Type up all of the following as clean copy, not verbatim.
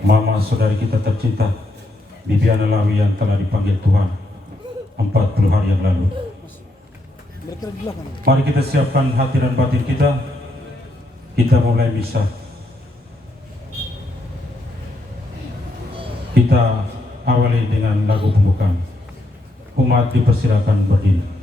Mama saudari kita tercinta Bibiana Lawi yang telah dipanggil Tuhan 40 hari yang lalu. Mari kita siapkan hati dan batin kita. Kita mulai misa. Kita awali dengan lagu pembukaan. Umat dipersilakan berdiri.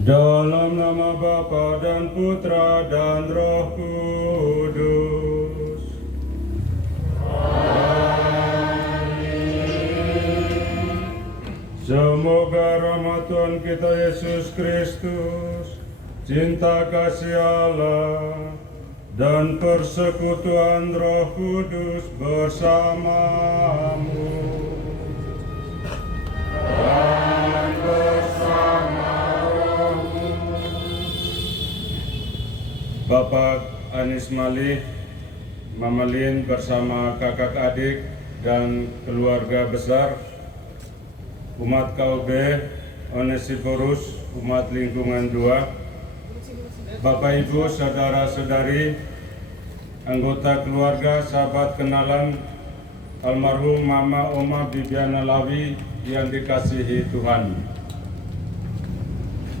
Dalam nama Bapa dan Putra dan Roh Kudus. Amin. Semoga rahmat Tuhan kita Yesus Kristus, cinta kasih Allah, dan persekutuan Roh Kudus bersamamu. Dan bersama Bapak Anis Malik, Mama Lin bersama kakak adik dan keluarga besar, umat KUB Onesiforus, umat lingkungan 2, Bapak Ibu, saudara-saudari, anggota keluarga, sahabat kenalan almarhum Mama Oma Bibiana Lawi yang dikasihi Tuhan.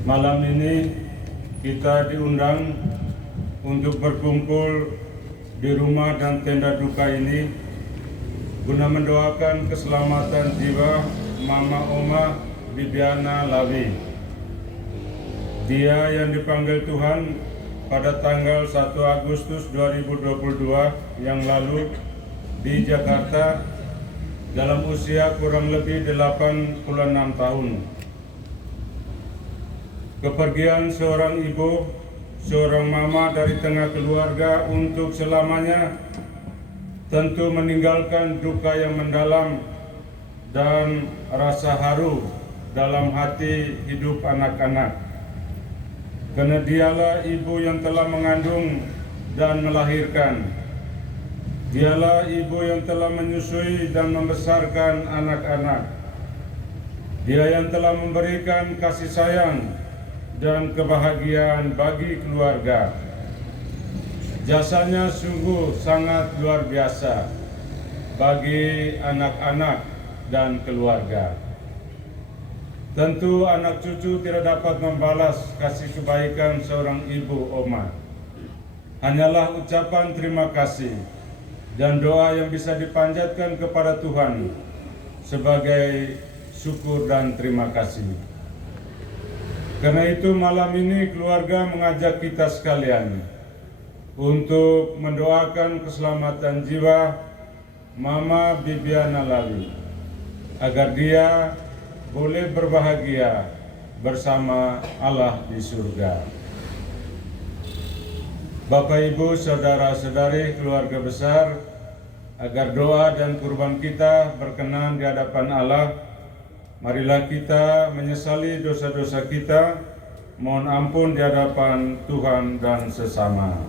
Malam ini kita diundang untuk berkumpul di rumah dan tenda duka ini guna mendoakan keselamatan jiwa Mama Oma Bibiana Lawi. Dia yang dipanggil Tuhan pada tanggal 1 Agustus 2022 yang lalu di Jakarta dalam usia kurang lebih 86 tahun. Kepergian seorang ibu, seorang mama dari tengah keluarga untuk selamanya tentu meninggalkan duka yang mendalam dan rasa haru dalam hati hidup anak-anak. Karena dialah ibu yang telah mengandung dan melahirkan. Dialah ibu yang telah menyusui dan membesarkan anak-anak. Dia yang telah memberikan kasih sayang dan kebahagiaan bagi keluarga. Jasanya sungguh sangat luar biasa bagi anak-anak dan keluarga. Tentu anak cucu tidak dapat membalas kasih kebaikan seorang ibu Oma. Hanyalah ucapan terima kasih dan doa yang bisa dipanjatkan kepada Tuhan sebagai syukur dan terima kasih. Karena itu malam ini keluarga mengajak kita sekalian untuk mendoakan keselamatan jiwa Mama Bibiana Lawi, agar dia boleh berbahagia bersama Allah di surga. Bapak, Ibu, saudara-saudari, keluarga besar, agar doa dan kurban kita berkenan di hadapan Allah, marilah kita menyesali dosa-dosa kita, mohon ampun di hadapan Tuhan dan sesama.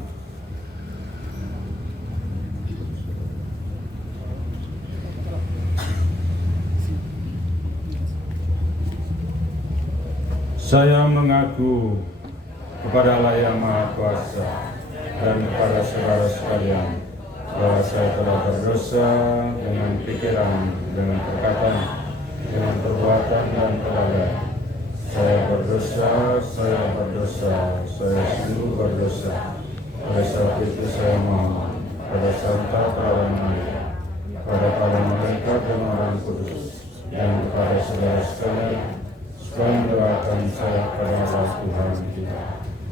Saya mengaku kepada Allah yang Maha Kuasa dan kepada saudara sekalian bahwa saya telah berdosa dengan pikiran, dengan perkataan, dengan perbuatan dan perbuatan. Saya berdosa, saya sungguh berdosa. Oleh sebab itu saya mohon pada Santa Maria, pada para malaikat dan orang kudus, dan kepada saudara sekalian, doakan saya kepada Allah Tuhan kita.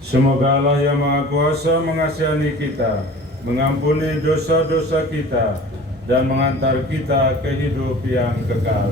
Semoga Allah yang Maha Kuasa mengasihani kita, mengampuni dosa-dosa kita, dan mengantar kita ke hidup yang kekal.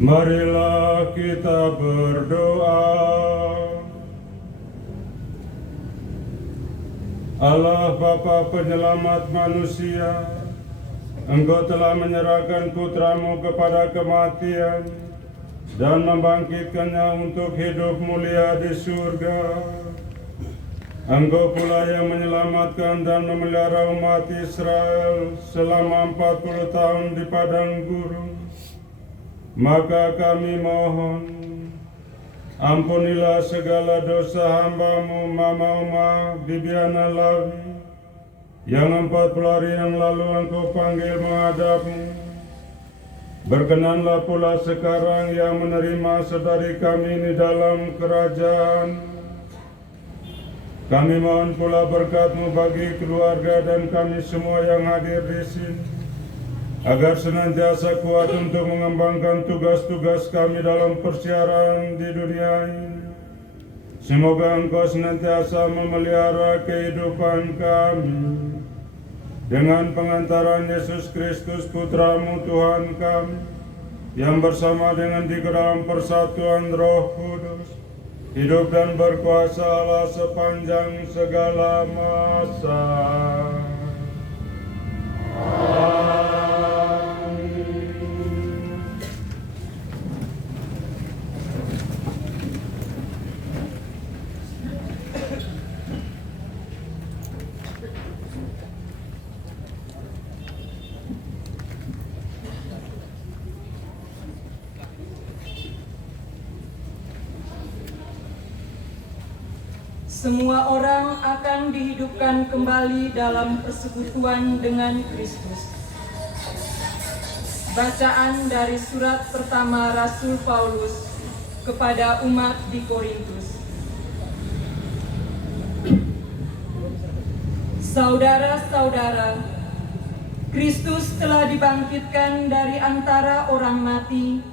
Marilah kita berdoa. Allah Bapa penyelamat manusia, Engkau telah menyerahkan putramu kepada kematian dan membangkitkannya untuk hidup mulia di surga. Engkau pula yang menyelamatkan dan memelihara umat Israel selama 40 tahun di padang gurun. Maka kami mohon, ampunilah segala dosa hamba-Mu Mama Bibiana Lawi, yang 40 hari yang lalu Engkau panggil menghadap-Mu. Berkenanlah pula sekarang yang menerima saudari kami ini dalam kerajaan. Kami mohon pula berkat-Mu bagi keluarga dan kami semua yang hadir di sini, agar senantiasa kuat untuk mengembangkan tugas-tugas kami dalam persiaran di dunia ini. Semoga Engkau senantiasa memelihara kehidupan kami dengan pengantaran Yesus Kristus Putra-Mu Tuhan kami, yang bersama dengan di dalam persatuan Roh Kudus hidup dan berkuasa Allah sepanjang segala masa. Semua orang akan dihidupkan kembali dalam persekutuan dengan Kristus. Bacaan dari surat pertama Rasul Paulus kepada umat di Korintus. Saudara-saudara, Kristus telah dibangkitkan dari antara orang mati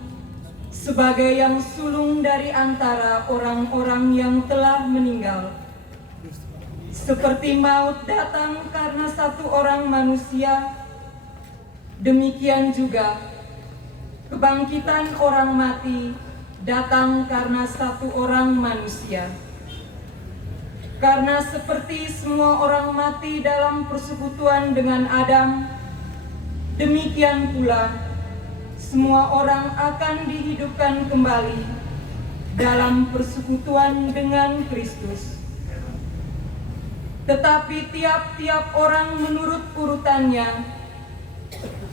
sebagai yang sulung dari antara orang-orang yang telah meninggal. Seperti maut datang karena satu orang manusia, demikian juga kebangkitan orang mati datang karena satu orang manusia. Karena seperti semua orang mati dalam persekutuan dengan Adam, demikian pula semua orang akan dihidupkan kembali dalam persekutuan dengan Kristus. Tetapi tiap-tiap orang menurut urutannya,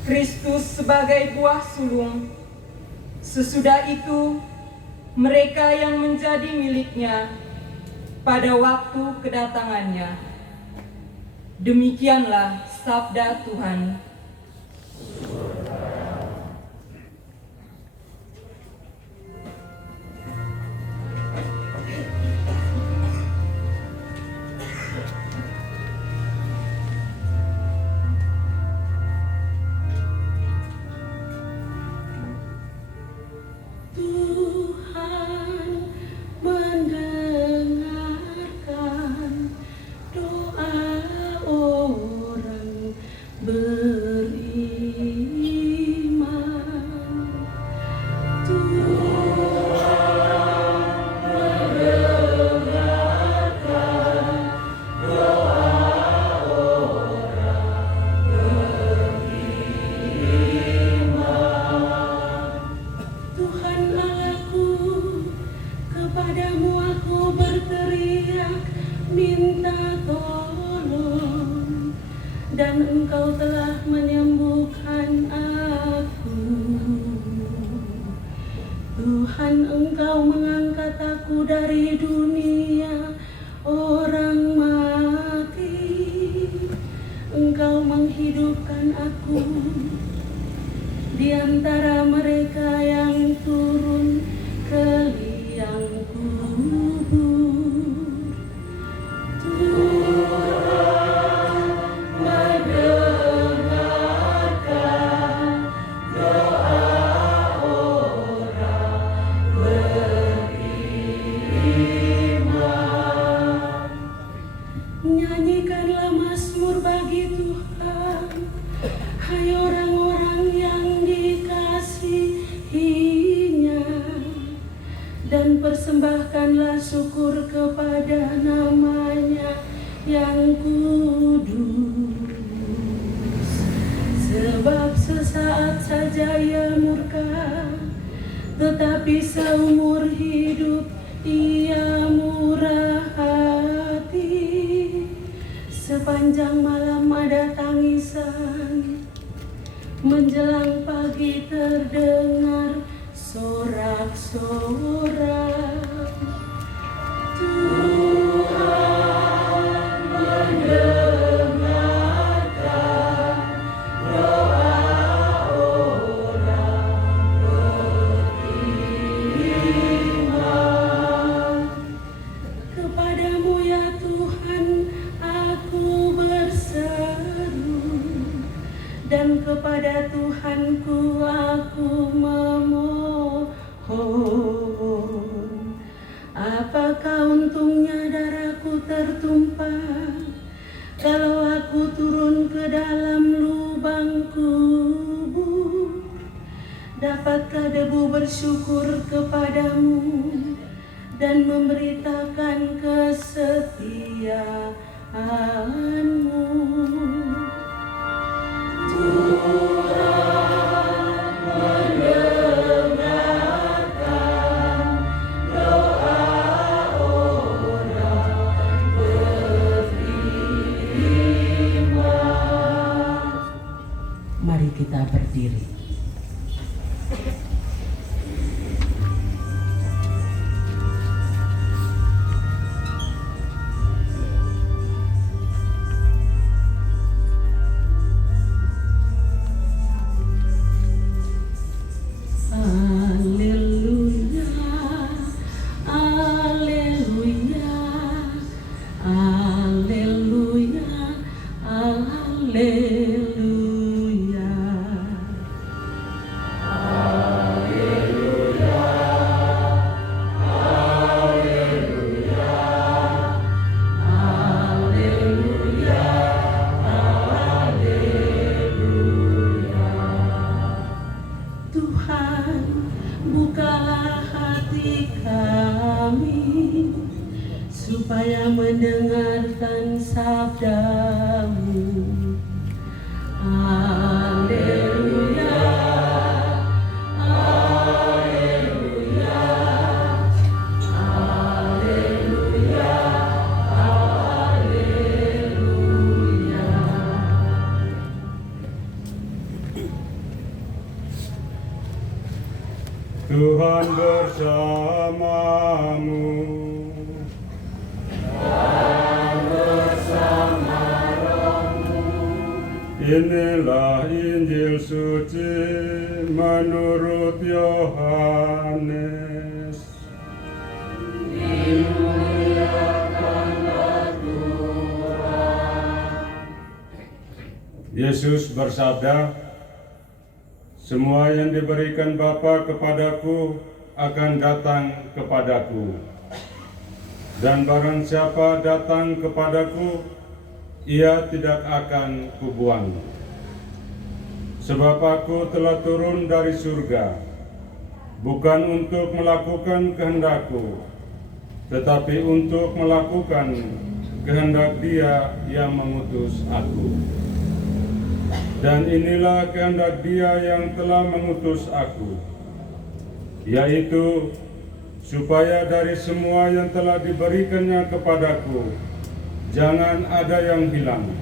Kristus sebagai buah sulung, sesudah itu mereka yang menjadi miliknya pada waktu kedatangannya. Demikianlah sabda Tuhan. Dan Engkau telah menyembuhkan aku. Tuhan, Engkau mengangkat aku dari dunia orang mati. Engkau menghidupkan aku di antara mereka yang turun ke liang kubur. Nyanyikanlah mazmur bagi Tuhan, hai orang-orang yang dikasihi-Nya, dan persembahkanlah syukur kepada nama-Nya yang kudus. Sebab sesaat saja Ia murka, tetapi seumur hidup Ia murah hati. Sepanjang malam ada tangisan, menjelang pagi terdengar sorak-sorak. Tuhan mendengarkan doa orang beriman. Kepadamu ya Tuhan aku berseru, dan kepada Tuhanku aku memohon. Apakah untungnya darahku tertumpah kalau aku turun ke dalam lubang kubur? Dapatkah debu bersyukur kepadamu dan memberitakan kesetiaan-Mu. Tuhan mendengarkan doa orang beriman. Mari kita berdiri. Supaya mendengarkan sabda-Mu. Haleluya, haleluya, haleluya, haleluya. Tuhan bersamamu. Inilah Injil suci menurut Yohanes. Yesus bersabda, "Semua yang diberikan Bapa kepadaku akan datang kepadaku. Dan barang siapa datang kepadaku, ia tidak akan kubuang. Sebab aku telah turun dari surga, bukan untuk melakukan kehendakku, tetapi untuk melakukan kehendak Dia yang mengutus aku. Dan inilah kehendak Dia yang telah mengutus aku, yaitu supaya dari semua yang telah diberikannya kepadaku, jangan ada yang hilang,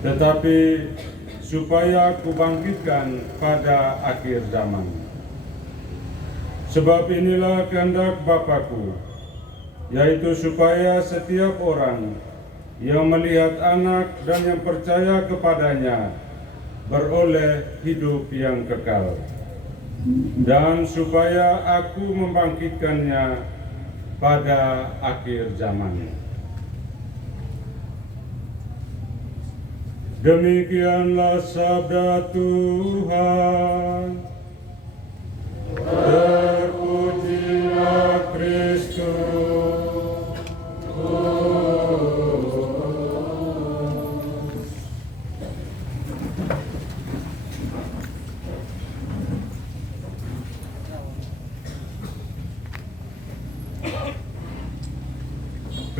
tetapi supaya aku bangkitkan pada akhir zaman. Sebab inilah kehendak Bapa-Ku, yaitu supaya setiap orang yang melihat Anak dan yang percaya kepadanya beroleh hidup yang kekal. Dan supaya aku membangkitkannya pada akhir zaman." Demikianlah sabda Tuhan. Terpujilah Kristus.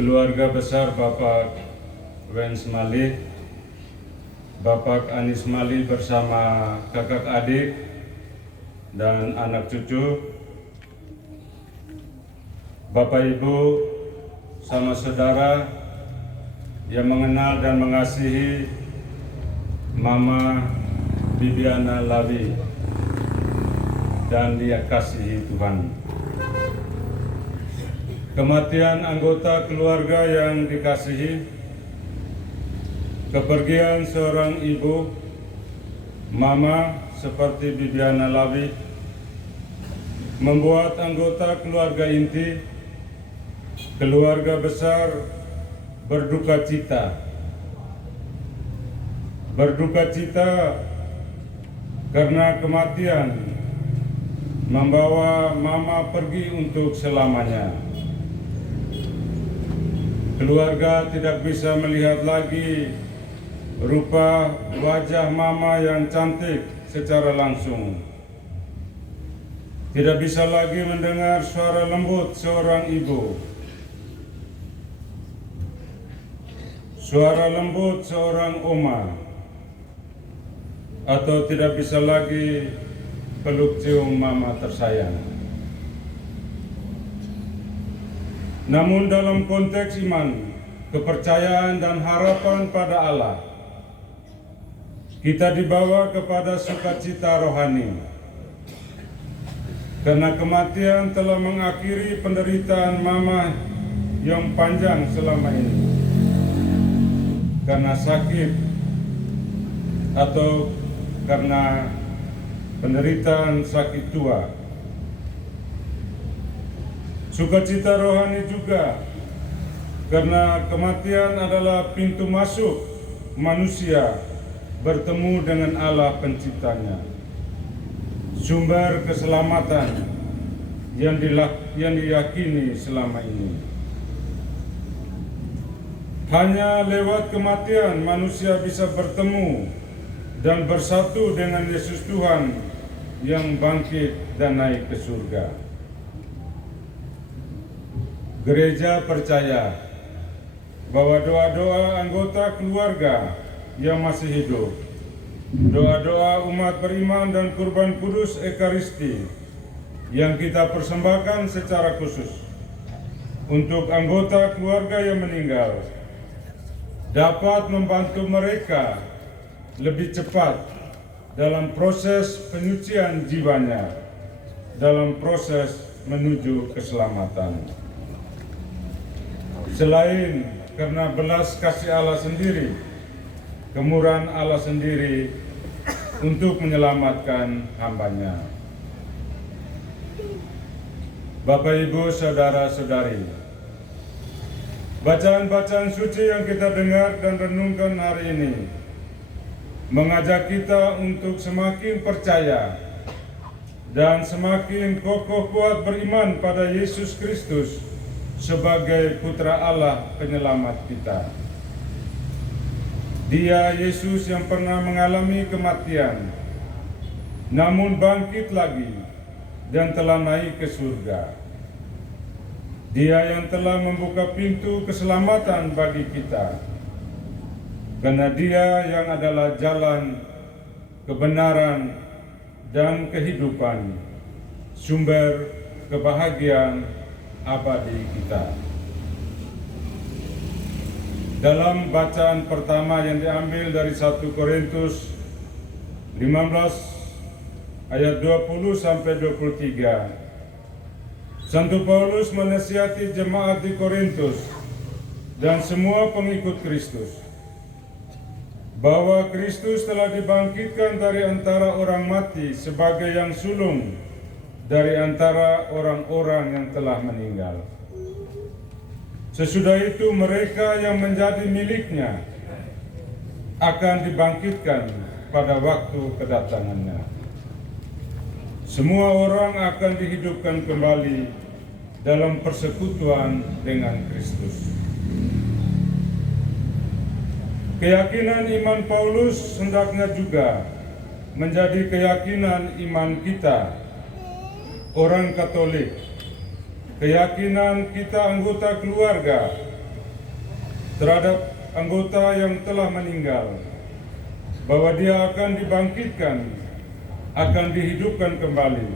Keluarga besar Bapak Wens Malik, Bapak Anis Mali bersama kakak adik dan anak cucu, Bapak Ibu sama saudara yang mengenal dan mengasihi Mama Bibiana Lawi dan dia kasihi Tuhan. Kematian anggota keluarga yang dikasihi, kepergian seorang ibu, Mama seperti Bibiana Lawi, membuat anggota keluarga inti, keluarga besar berduka cita. Berduka cita karena kematian membawa Mama pergi untuk selamanya. Keluarga tidak bisa melihat lagi rupa wajah Mama yang cantik secara langsung. Tidak bisa lagi mendengar suara lembut seorang ibu, suara lembut seorang oma, atau tidak bisa lagi peluk cium mama tersayang. Namun dalam konteks iman, kepercayaan dan harapan pada Allah, kita dibawa kepada sukacita rohani. Karena kematian telah mengakhiri penderitaan mama yang panjang selama ini. Karena sakit atau karena penderitaan sakit tua. Sukacita rohani juga karena kematian adalah pintu masuk manusia bertemu dengan Allah penciptanya, sumber keselamatan yang diyakini selama ini. Hanya lewat kematian manusia bisa bertemu dan bersatu dengan Yesus Tuhan yang bangkit dan naik ke surga. Gereja percaya bahwa doa-doa anggota keluarga yang masih hidup, doa-doa umat beriman dan kurban kudus Ekaristi yang kita persembahkan secara khusus untuk anggota keluarga yang meninggal dapat membantu mereka lebih cepat dalam proses penyucian jiwanya, dalam proses menuju keselamatan. Selain karena belas kasih Allah sendiri, kemurahan Allah sendiri untuk menyelamatkan hamba-Nya. Bapak, Ibu, Saudara-saudari, bacaan-bacaan suci yang kita dengar dan renungkan hari ini mengajak kita untuk semakin percaya dan semakin kokoh kuat beriman pada Yesus Kristus sebagai Putra Allah penyelamat kita. Dia Yesus yang pernah mengalami kematian, namun bangkit lagi dan telah naik ke surga. Dia yang telah membuka pintu keselamatan bagi kita, karena Dia yang adalah jalan, kebenaran, dan kehidupan, sumber kebahagiaan abadi kita. Dalam bacaan pertama yang diambil dari 1 Korintus 15 ayat 20 sampai 23, Santo Paulus menasihati jemaat di Korintus dan semua pengikut Kristus bahwa Kristus telah dibangkitkan dari antara orang mati sebagai yang sulung dari antara orang-orang yang telah meninggal. Sesudah itu mereka yang menjadi miliknya akan dibangkitkan pada waktu kedatangannya. Semua orang akan dihidupkan kembali dalam persekutuan dengan Kristus. Keyakinan iman Paulus hendaknya juga menjadi keyakinan iman kita, orang Katolik, keyakinan kita anggota keluarga terhadap anggota yang telah meninggal, bahwa dia akan dibangkitkan, akan dihidupkan kembali,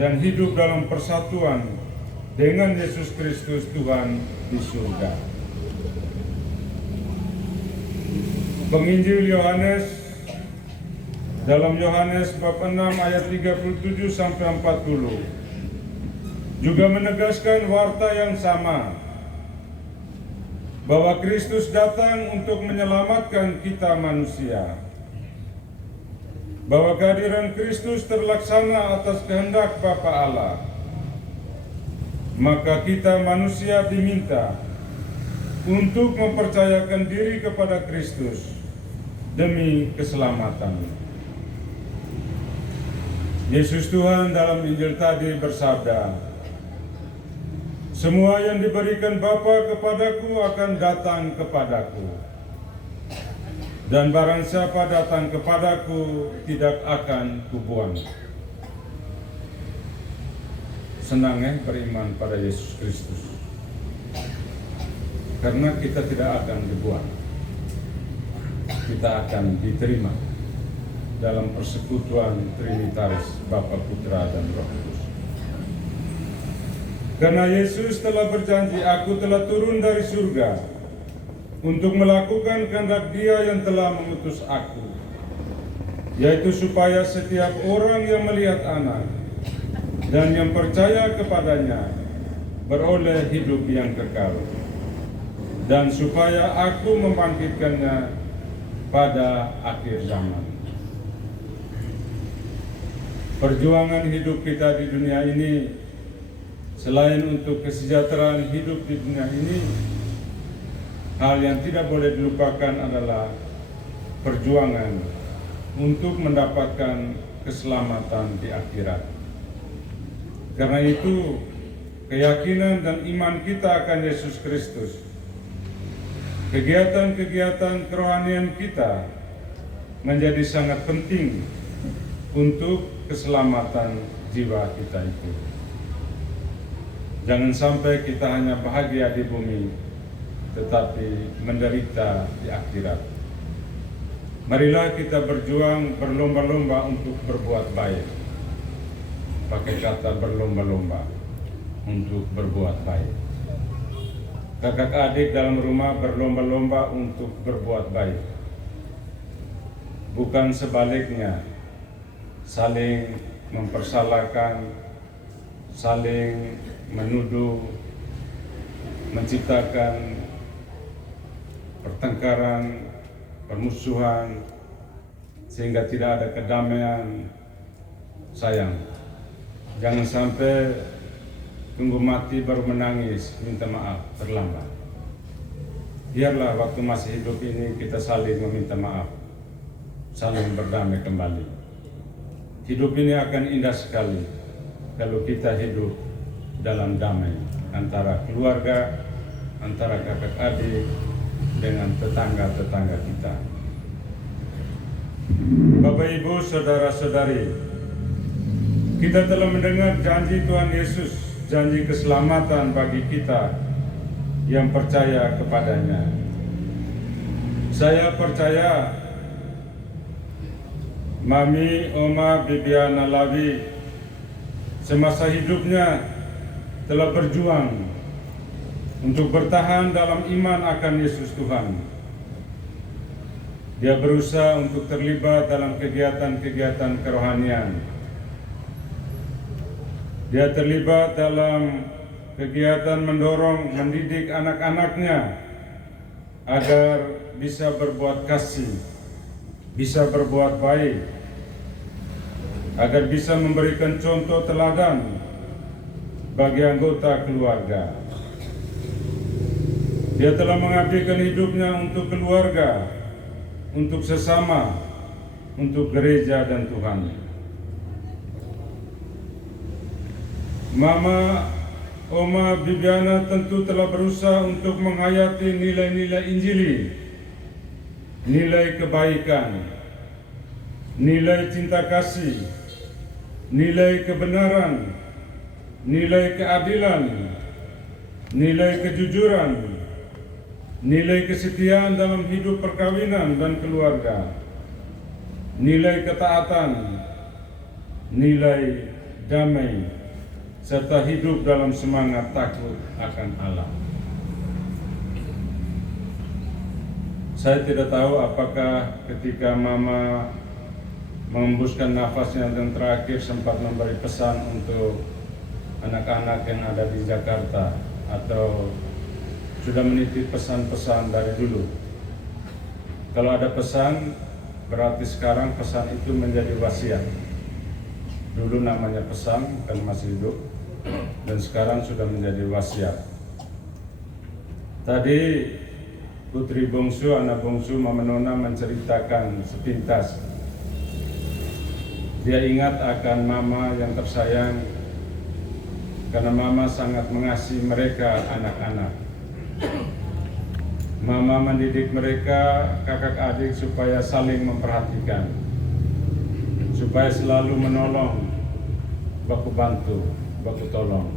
dan hidup dalam persatuan dengan Yesus Kristus Tuhan di surga. Penginjil Yohanes dalam Yohanes bab 6 ayat 37 sampai 40 juga menegaskan warta yang sama, bahwa Kristus datang untuk menyelamatkan kita manusia, bahwa kehadiran Kristus terlaksana atas kehendak Bapa Allah. Maka kita manusia diminta untuk mempercayakan diri kepada Kristus demi keselamatan. Yesus Tuhan dalam Injil tadi bersabda, "Semua yang diberikan Bapa kepadaku akan datang kepadaku, dan barang siapa datang kepadaku tidak akan kubuang." senang beriman pada Yesus Kristus. Karena kita tidak akan dibuang. Kita akan diterima dalam persekutuan Trinitaris Bapa, Putra, dan Roh Kudus. Karena Yesus telah berjanji, aku telah turun dari surga untuk melakukan kehendak Dia yang telah mengutus aku, yaitu supaya setiap orang yang melihat Anak dan yang percaya kepadanya beroleh hidup yang kekal, dan supaya aku membangkitkannya pada akhir zaman. Perjuangan hidup kita di dunia ini, selain untuk kesejahteraan hidup di dunia ini, hal yang tidak boleh dilupakan adalah perjuangan untuk mendapatkan keselamatan di akhirat. Karena itu, keyakinan dan iman kita akan Yesus Kristus, kegiatan-kegiatan kerohanian kita menjadi sangat penting untuk keselamatan jiwa kita itu. Jangan sampai kita hanya bahagia di bumi, tetapi menderita di akhirat. Marilah kita berjuang berlomba-lomba untuk berbuat baik. Pakai kata berlomba-lomba untuk berbuat baik. Kakak adik dalam rumah berlomba-lomba untuk berbuat baik. Bukan sebaliknya, saling mempersalahkan, saling menuduh, menciptakan pertengkaran, permusuhan, sehingga tidak ada kedamaian. Sayang, jangan sampai tunggu mati baru menangis, minta maaf, terlambat. Biarlah waktu masih hidup ini kita saling meminta maaf, saling berdamai kembali. Hidup ini akan indah sekali kalau kita hidup dalam damai antara keluarga, antara kakak adik, dengan tetangga-tetangga kita. Bapak, Ibu, saudara-saudari, kita telah mendengar janji Tuhan Yesus, janji keselamatan bagi kita yang percaya kepadanya. Saya percaya Mami Oma Bibiana Lawi semasa hidupnya telah berjuang untuk bertahan dalam iman akan Yesus Tuhan. Dia berusaha untuk terlibat dalam kegiatan-kegiatan kerohanian. Dia terlibat dalam kegiatan mendorong, mendidik anak-anaknya agar bisa berbuat kasih, bisa berbuat baik, agar bisa memberikan contoh teladan bagi anggota keluarga. Dia telah mengabdikan hidupnya untuk keluarga, untuk sesama, untuk gereja dan Tuhan. Mama Oma Bibiana tentu telah berusaha untuk menghayati nilai-nilai Injili, nilai kebaikan, nilai cinta kasih, nilai kebenaran, nilai keadilan, nilai kejujuran, nilai kesetiaan dalam hidup perkawinan dan keluarga, nilai ketaatan, nilai damai, serta hidup dalam semangat takut akan Allah. Saya tidak tahu apakah ketika Mama mengembuskan nafasnya dan terakhir sempat memberi pesan untuk anak-anak yang ada di Jakarta, atau sudah menitip pesan-pesan dari dulu. Kalau ada pesan, berarti sekarang pesan itu menjadi wasiat. Dulu namanya pesan, kan masih hidup, dan sekarang sudah menjadi wasiat. Tadi putri bungsu, anak bungsu Mama Nona menceritakan sepintas. Dia ingat akan Mama yang tersayang, karena Mama sangat mengasihi mereka anak-anak. Mama mendidik mereka kakak adik supaya saling memperhatikan, supaya selalu menolong, baku bantu. baku tolong.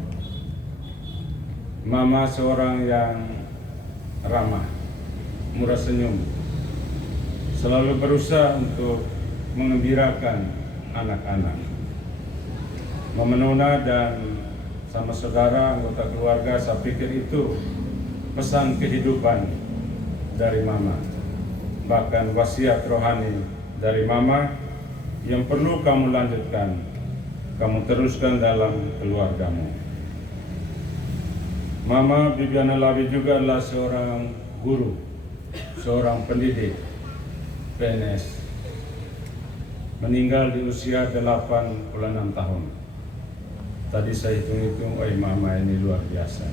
Mama seorang yang ramah, murah senyum, selalu berusaha untuk mengembirakan anak-anak. Mama Nona dan sama saudara anggota keluarga, saya pikir itu pesan kehidupan dari Mama, bahkan wasiat rohani dari Mama yang perlu kamu lanjutkan, kamu teruskan dalam keluargamu. Mama Bibiana Lawi juga adalah seorang guru, seorang pendidik PNS, meninggal di usia 86 tahun. Tadi saya hitung-hitung, Mama ini luar biasa.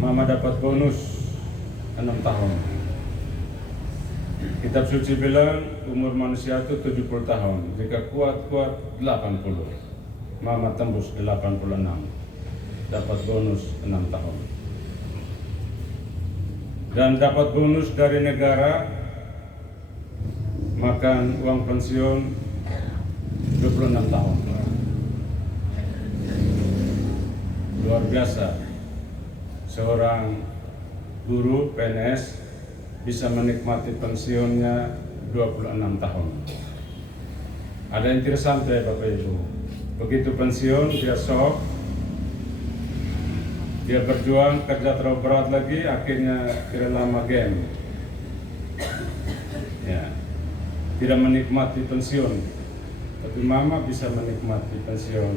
Mama dapat bonus 6 tahun. Kitab suci bilang umur manusia itu 70 tahun, jika kuat-kuat 80. Mama tembus 86. Dapat bonus 6 tahun. Dan dapat bonus dari negara, makan uang pensiun 26 tahun. Luar biasa. Seorang guru PNS bisa menikmati pensiunnya 26 tahun. Ada yang tidak santai Bapak Ibu. Begitu pensiun dia shock. Dia berjuang, kerja terlalu berat lagi, akhirnya tidak lama game. Ya, tidak menikmati pensiun. Tapi Mama bisa menikmati pensiun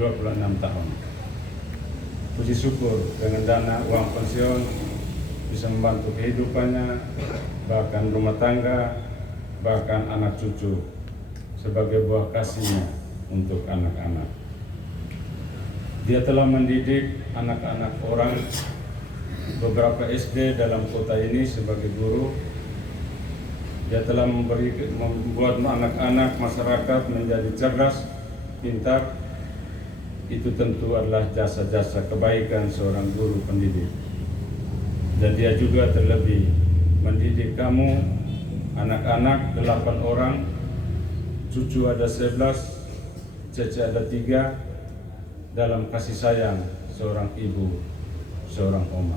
26 tahun. Puji syukur dengan dana uang pensiun bisa membantu kehidupannya, bahkan rumah tangga, bahkan anak cucu sebagai buah kasihnya untuk anak-anak. Dia telah mendidik anak-anak orang, beberapa SD dalam kota ini sebagai guru. Dia telah membuat anak-anak masyarakat menjadi cerdas, pintar. Itu tentu adalah jasa-jasa kebaikan seorang guru pendidik. Dan dia juga terlebih mendidik kamu, anak-anak 8 orang, cucu ada 11, cece ada 3, dalam kasih sayang seorang ibu, seorang oma.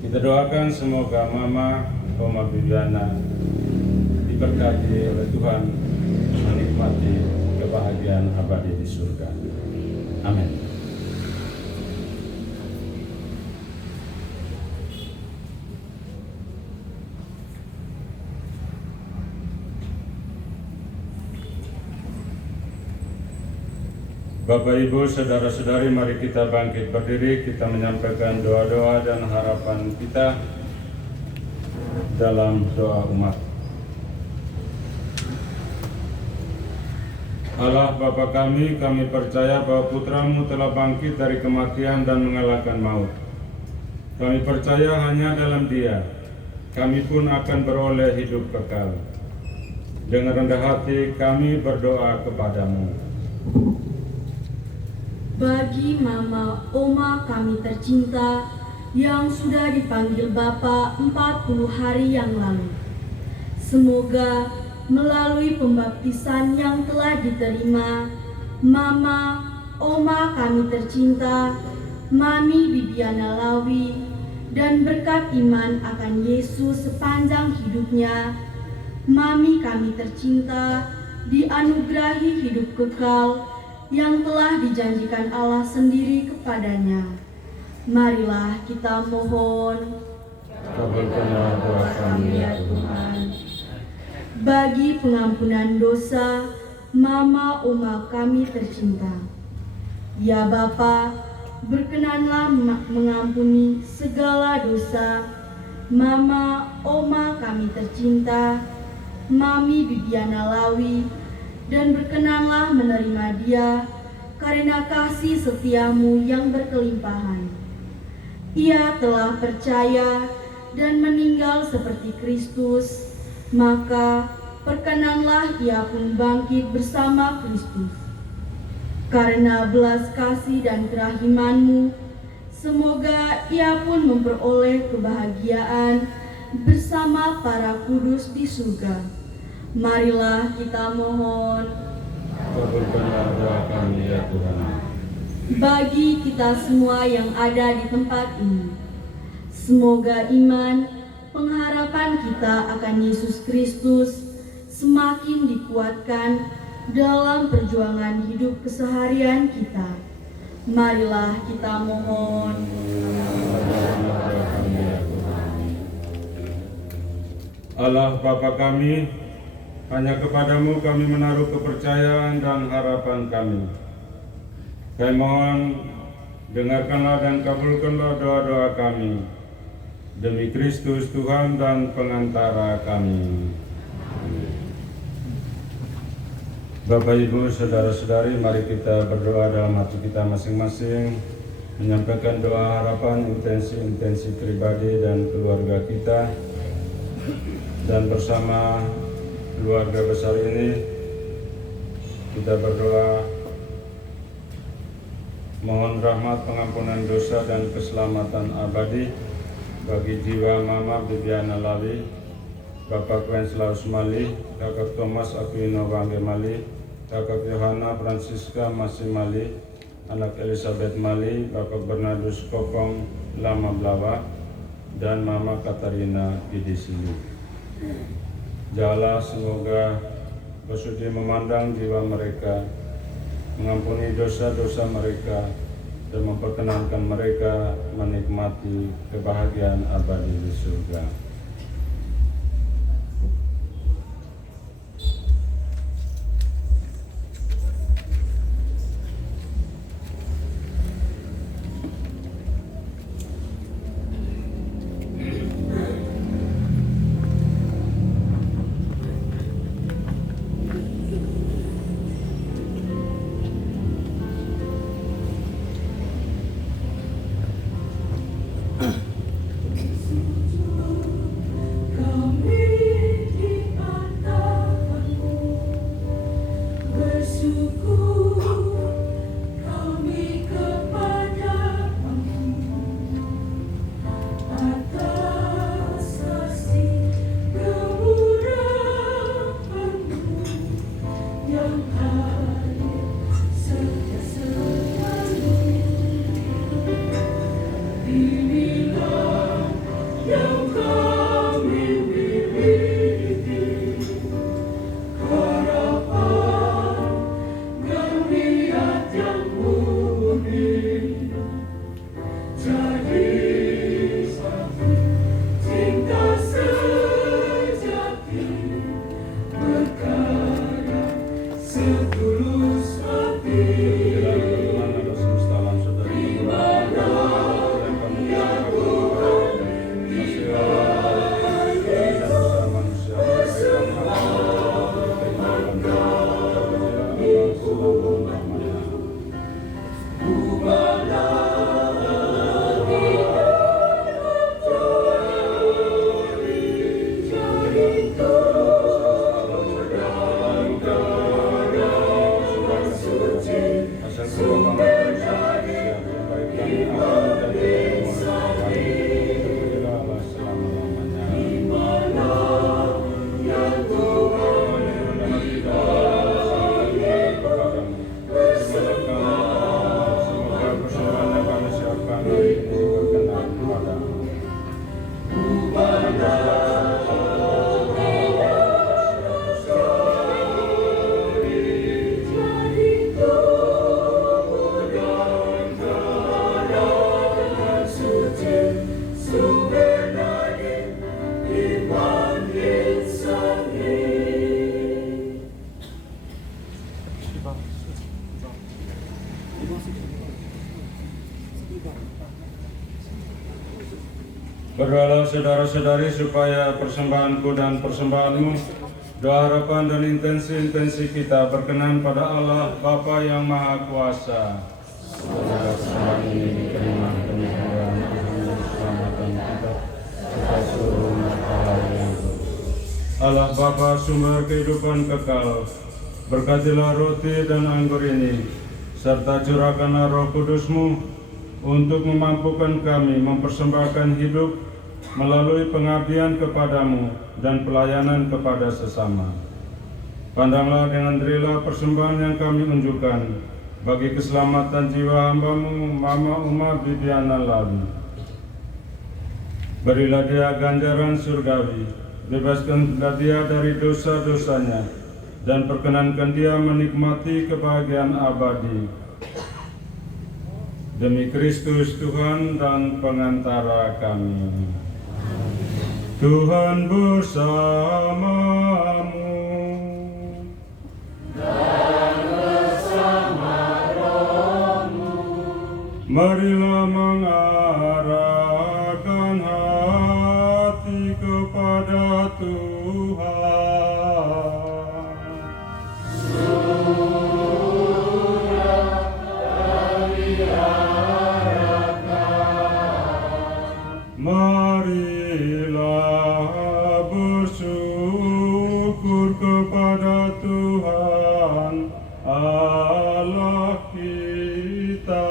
Kita doakan semoga Mama, Oma Bibiana diberkati oleh Tuhan, menikmati kebahagiaan abadi di surga. Amin. Bapak Ibu, saudara-saudari, mari kita bangkit berdiri, kita menyampaikan doa-doa dan harapan kita dalam doa umat. Allah Bapa kami percaya bahwa Putramu telah bangkit dari kematian dan mengalahkan maut. Kami percaya hanya dalam Dia, kami pun akan beroleh hidup kekal. Dengan rendah hati kami berdoa kepadamu. Bagi Mama, Oma kami tercinta yang sudah dipanggil Bapa 40 hari yang lalu, semoga melalui pembaptisan yang telah diterima, Mama, Oma kami tercinta, Mami Bibiana Lawi, dan berkat iman akan Yesus sepanjang hidupnya, Mami kami tercinta dianugerahi hidup kekal yang telah dijanjikan Allah sendiri kepadanya. Marilah kita mohon. Kabulkanlah doa kami ya Tuhan. Bagi pengampunan dosa Mama Oma kami tercinta, ya Bapa, berkenanlah mengampuni segala dosa Mama Oma kami tercinta, Mami Bibiana Lawi, dan berkenanlah menerima dia karena kasih setiamu yang berkelimpahan. Ia telah percaya dan meninggal seperti Kristus, maka perkenanlah ia pun bangkit bersama Kristus. Karena belas kasih dan kerahimanmu, semoga ia pun memperoleh kebahagiaan bersama para kudus di surga. Marilah kita mohon. kabulkanlah doa kami ya Tuhan. Bagi kita semua yang ada di tempat ini, semoga iman, pengharapan kita akan Yesus Kristus semakin dikuatkan dalam perjuangan hidup keseharian kita. Marilah kita mohon. Allah Bapa kami, hanya kepadamu kami menaruh kepercayaan dan harapan kami. Kami mohon, dengarkanlah dan kabulkanlah doa-doa kami. Demi Kristus Tuhan dan pengantara kami. Bapak, Ibu, Saudara-saudari, mari kita berdoa dalam hati kita masing-masing, menyampaikan doa harapan, intensi pribadi dan keluarga kita. Dan bersama keluarga besar ini, kita berdoa mohon rahmat, pengampunan dosa dan keselamatan abadi bagi jiwa Mama Bibiana Lawi, Bapak Wenslaus Mali, Kakak Thomas Aquino Wangge Mali, Kakak Yohana Francisca Masih Mali, anak Elizabeth Mali, Bapak Bernardus Kopong Lama Blawa, dan Mama Katarina Pidisili. Jalla semoga bersudi memandang jiwa mereka, mengampuni dosa-dosa mereka, dan memperkenankan mereka menikmati kebahagiaan abadi di surga. Berdoalah saudara-saudari supaya persembahanku dan persembahanmu, doa harapan dan intensi kita berkenan pada Allah Bapa yang Maha Kuasa. Semoga persembahan ini diterima demi kemuliaan dan keselamatan kita serta seluruh umat Allah yang kudus. Allah Bapa sumber kehidupan kekal, berkatilah roti dan anggur ini, serta curahkanlah Roh Kudus-Mu untuk memampukan kami mempersembahkan hidup melalui pengabdian kepadamu dan pelayanan kepada sesama. Pandanglah dengan rela persembahan yang kami unjukkan bagi keselamatan jiwa hamba-Mu, Mama Uma Bibiana Lawi. Berilah dia ganjaran surgawi, bebaskanlah dia dari dosa-dosanya, dan perkenankan dia menikmati kebahagiaan abadi. Demi Kristus Tuhan dan pengantara kami. Tuhan bersamamu. Marilah mengarahkan hati kepada Tuhan. Marilah bersyukur kepada Tuhan Allah kita.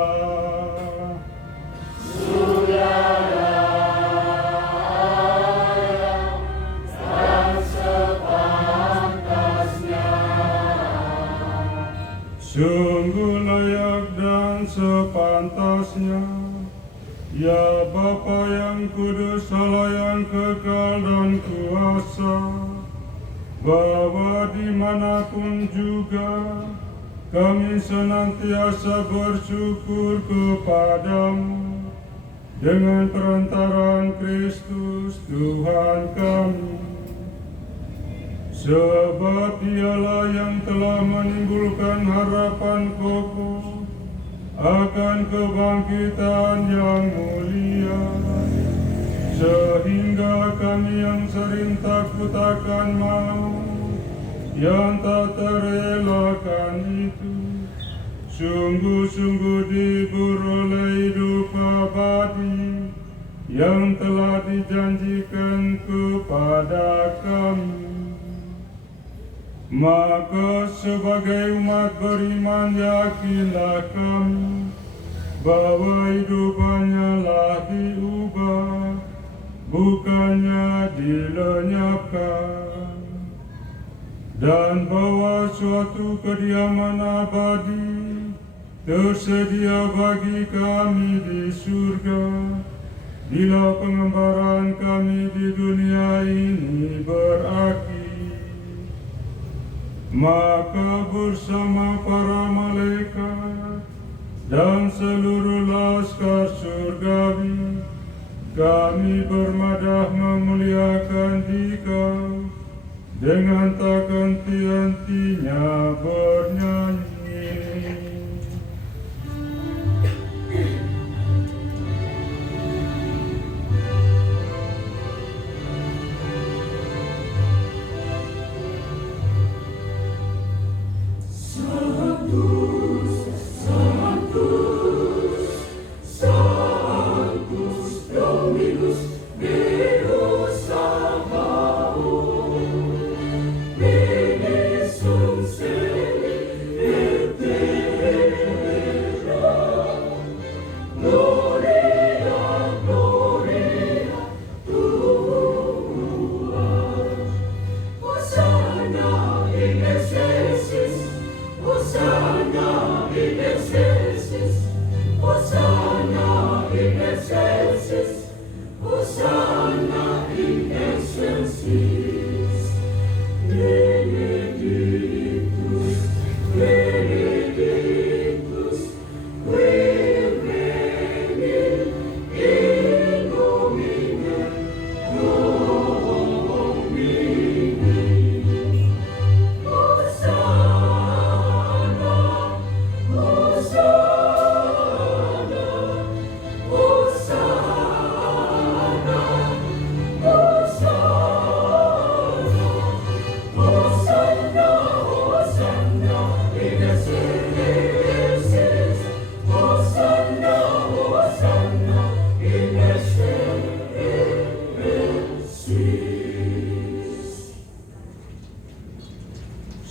Sungguh layak dan sepantasnya, ya Bapa yang kudus, Allah yang kekal dan kuasa, bahwa dimanapun juga kami senantiasa bersyukur kepadamu dengan perantaraan Kristus Tuhan kami. Sebab dialah yang telah menimbulkan harapan kokoh akan kebangkitan yang mulia, sehingga kami yang sering takut akan maut yang tak terelakkan itu, sungguh-sungguh diburu oleh hidup abadi yang telah dijanjikan kepada kami. Maka sebagai umat beriman yakinlah kami bahwa hidup hanyalah diubah, bukannya dilenyapkan, dan bahwa suatu kediaman abadi tersedia bagi kami di surga bila pengembaraan kami di dunia ini berakhir. Maka bersama para malaikat dan seluruh laskar surgawi, kami bermadah memuliakan Dikau dengan tak henti-hentinya bernyanyi.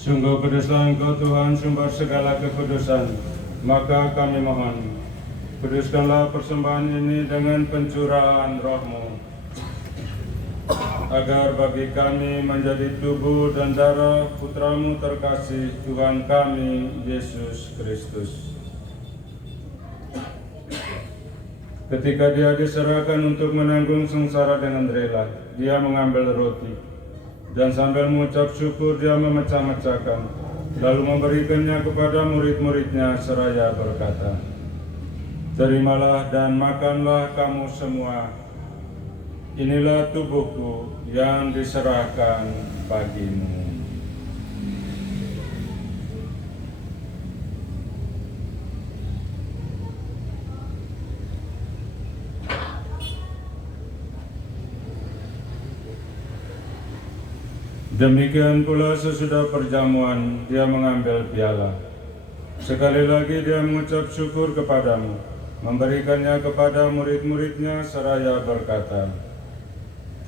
Sungguh kuduslah Engkau Tuhan, sumber segala kekudusan. Maka kami mohon, kuduskanlah persembahan ini dengan pencurahan Roh-Mu. agar bagi kami menjadi tubuh dan darah Putramu terkasih Tuhan kami Yesus Kristus. Ketika dia diserahkan untuk menanggung sengsara dengan rela, dia mengambil roti dan sambil mengucap syukur dia memecah-mecahkan, lalu memberikannya kepada murid-muridnya seraya berkata, "Terimalah dan makanlah kamu semua. Inilah tubuhku yang diserahkan bagimu." Demikian pula sesudah perjamuan, dia mengambil piala. Sekali lagi dia mengucap syukur kepadamu, memberikannya kepada murid-muridnya seraya berkata,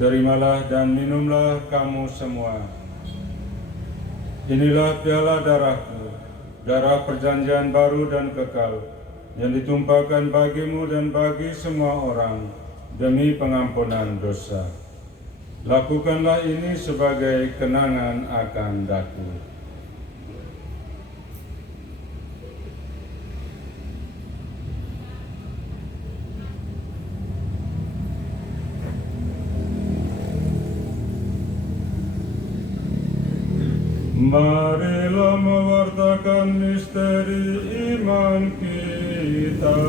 "Terimalah dan minumlah kamu semua. Inilah piala darahku, darah perjanjian baru dan kekal, yang ditumpahkan bagimu dan bagi semua orang demi pengampunan dosa. Lakukanlah ini sebagai kenangan akan daku." Marilah mewartakan misteri iman kita.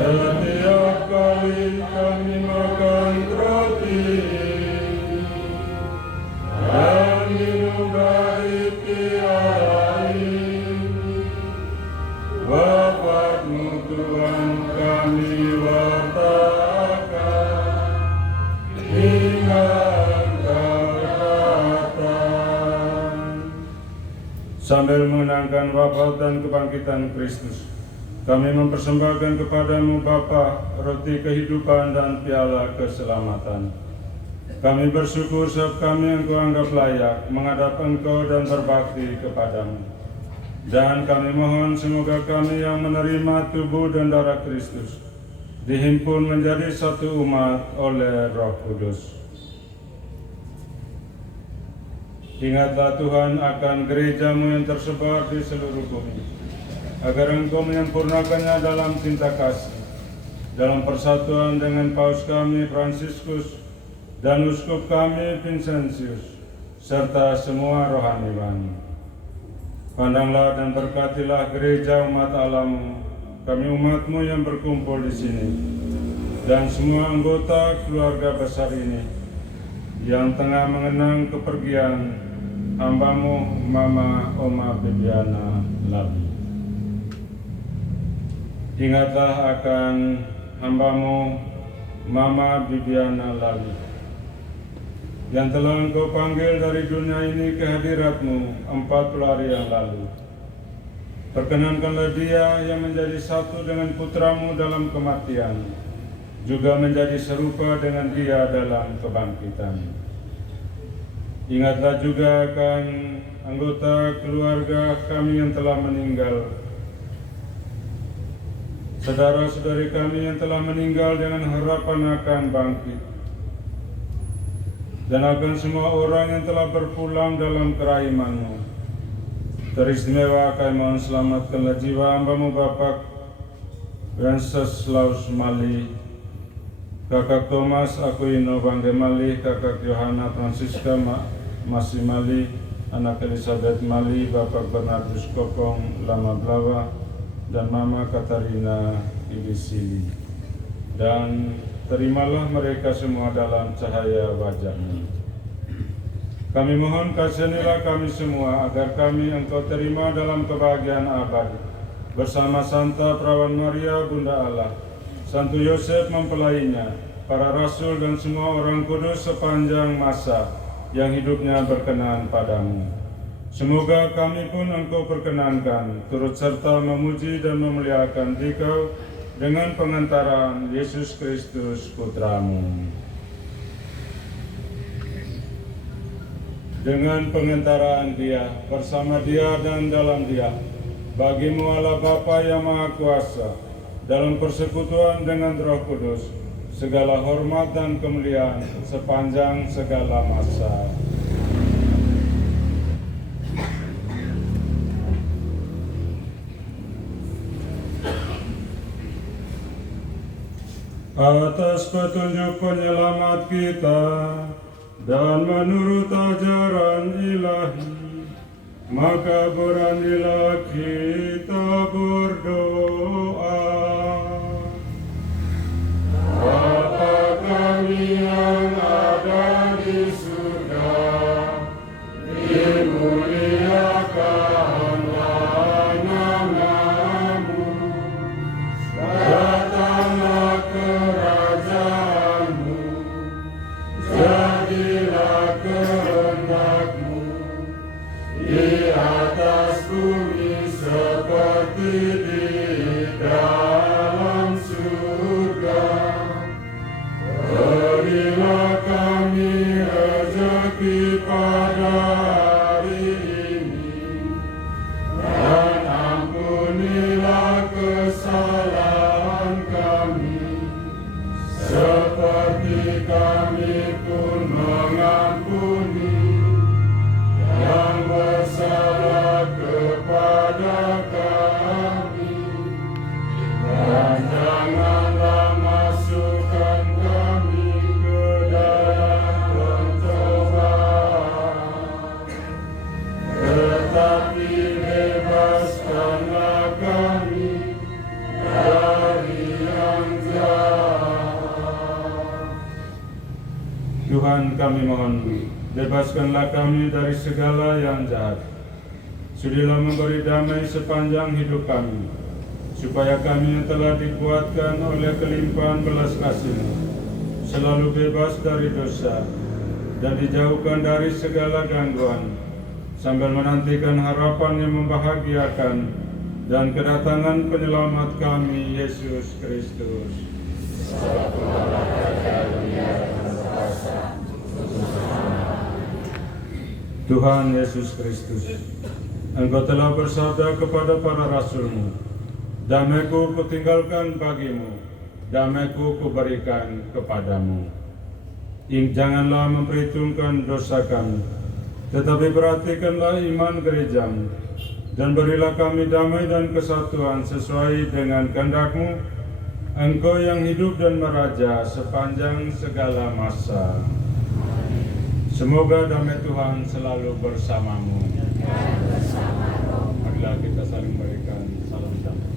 Setiap kali kami makan roti dan minum dari piala ini, wafatmu Tuhan kami wartakan hingga Engkau datang. Sambil mengenangkan wafat dan kebangkitan Kristus, kami mempersembahkan kepadamu Bapa, roti kehidupan dan piala keselamatan. Kami bersyukur sebab kami Engkau anggap layak menghadap Engkau dan berbakti kepadamu. Dan kami mohon semoga kami yang menerima tubuh dan darah Kristus dihimpun menjadi satu umat oleh Roh Kudus. Ingatlah Tuhan akan gerejamu yang tersebar di seluruh bumi, agar Engkau menyempurnakannya dalam cinta kasih, dalam persatuan dengan Paus kami Fransiskus dan Uskup kami Vincentius, serta semua rohaniwan. Pandanglah dan berkatilah gereja umat Allahmu, kami umatmu yang berkumpul di sini, dan semua anggota keluarga besar ini, yang tengah mengenang kepergian hambamu Mama Oma Bibiana Labi. Ingatlah akan hambamu Mama Bibiana Labi, yang telah Engkau panggil dari dunia ini ke hadirat-Mu 40 hari yang lalu. Perkenankanlah dia yang menjadi satu dengan Putramu dalam kematian, juga menjadi serupa dengan dia dalam kebangkitan. Ingatlah juga akan anggota keluarga kami yang telah meninggal, saudara-saudari kami yang telah meninggal dengan harapan akan bangkit, dan akan semua orang yang telah berpulang dalam kerahiman-Mu. Teristimewa kami mohon selamatkanlah jiwa hamba-Mu Bapak Wenceslaus Mali, Kakak Thomas Aquino Bangde Mali, Kakak Yohana Francisca Masih Mali, anak Elizabeth Mali, Bapak Bernardus Kokong Lama Blawa, dan Mama Katarina Ibisili. Dan terimalah mereka semua dalam cahaya wajah-Mu. Kami mohon kasihanilah kami semua, agar kami Engkau terima dalam kebahagiaan abadi, bersama Santa Perawan Maria Bunda Allah, Santo Yosef mempelainya, para rasul dan semua orang kudus sepanjang masa yang hidupnya berkenan padamu. Semoga kami pun Engkau perkenankan, turut serta memuji dan memuliakan Dikau dengan pengantaran Yesus Kristus Putramu. Dengan pengantaran Dia, bersama Dia dan dalam Dia, bagimu Allah Bapa yang Maha Kuasa, dalam persekutuan dengan Roh Kudus, segala hormat dan kemuliaan sepanjang segala masa. Atas petunjuk penyelamat kita dan menurut ajaran ilahi, maka beranilah kita berdoa. Bapa kami yang ada di surga, dimuliakanlah namamu, datanglah kerajaanmu, jadilah kehendakmu di atas bumi seperti di dalam surga. Berilah kami rezeki pada hari ini, dan ampunilah kesalahan kami, seperti kami pun mengampuni yang bersalah kepada kami. Dan janganlah masukkan kami ke dalam pencobaan, tetapi bebaskanlah kami dari yang jahat. Tuhan, kami mohon, bebaskanlah kami dari segala yang jahat. Sudilah memberi damai sepanjang hidup kami, supaya kami yang telah dikuatkan oleh kelimpahan belas kasih-Mu selalu bebas dari dosa dan dijauhkan dari segala gangguan, sambil menantikan harapan yang membahagiakan dan kedatangan penyelamat kami, Yesus Kristus. Tuhan Yesus Kristus, Engkau telah bersabda kepada para rasul-Mu, damai-Ku kutinggalkan bagimu, damai-Ku kuberikan kepadamu. Janganlah memperhitungkan dosa kami, tetapi perhatikanlah iman gereja-Mu, dan berilah kami damai dan kesatuan sesuai dengan kehendak-Mu, Engkau yang hidup dan meraja sepanjang segala masa. Semoga damai Tuhan selalu bersamamu. Marilah kita saling berikan salam damai.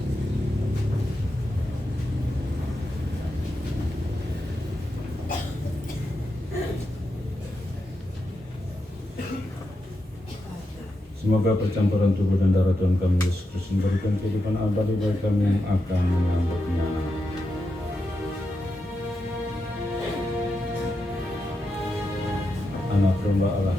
Semoga percampuran tubuh dan darah Tuhan kami Yesus Kristus memberikan kehidupan abadi bagi kami yang akan menyambutnya. Anak domba Allah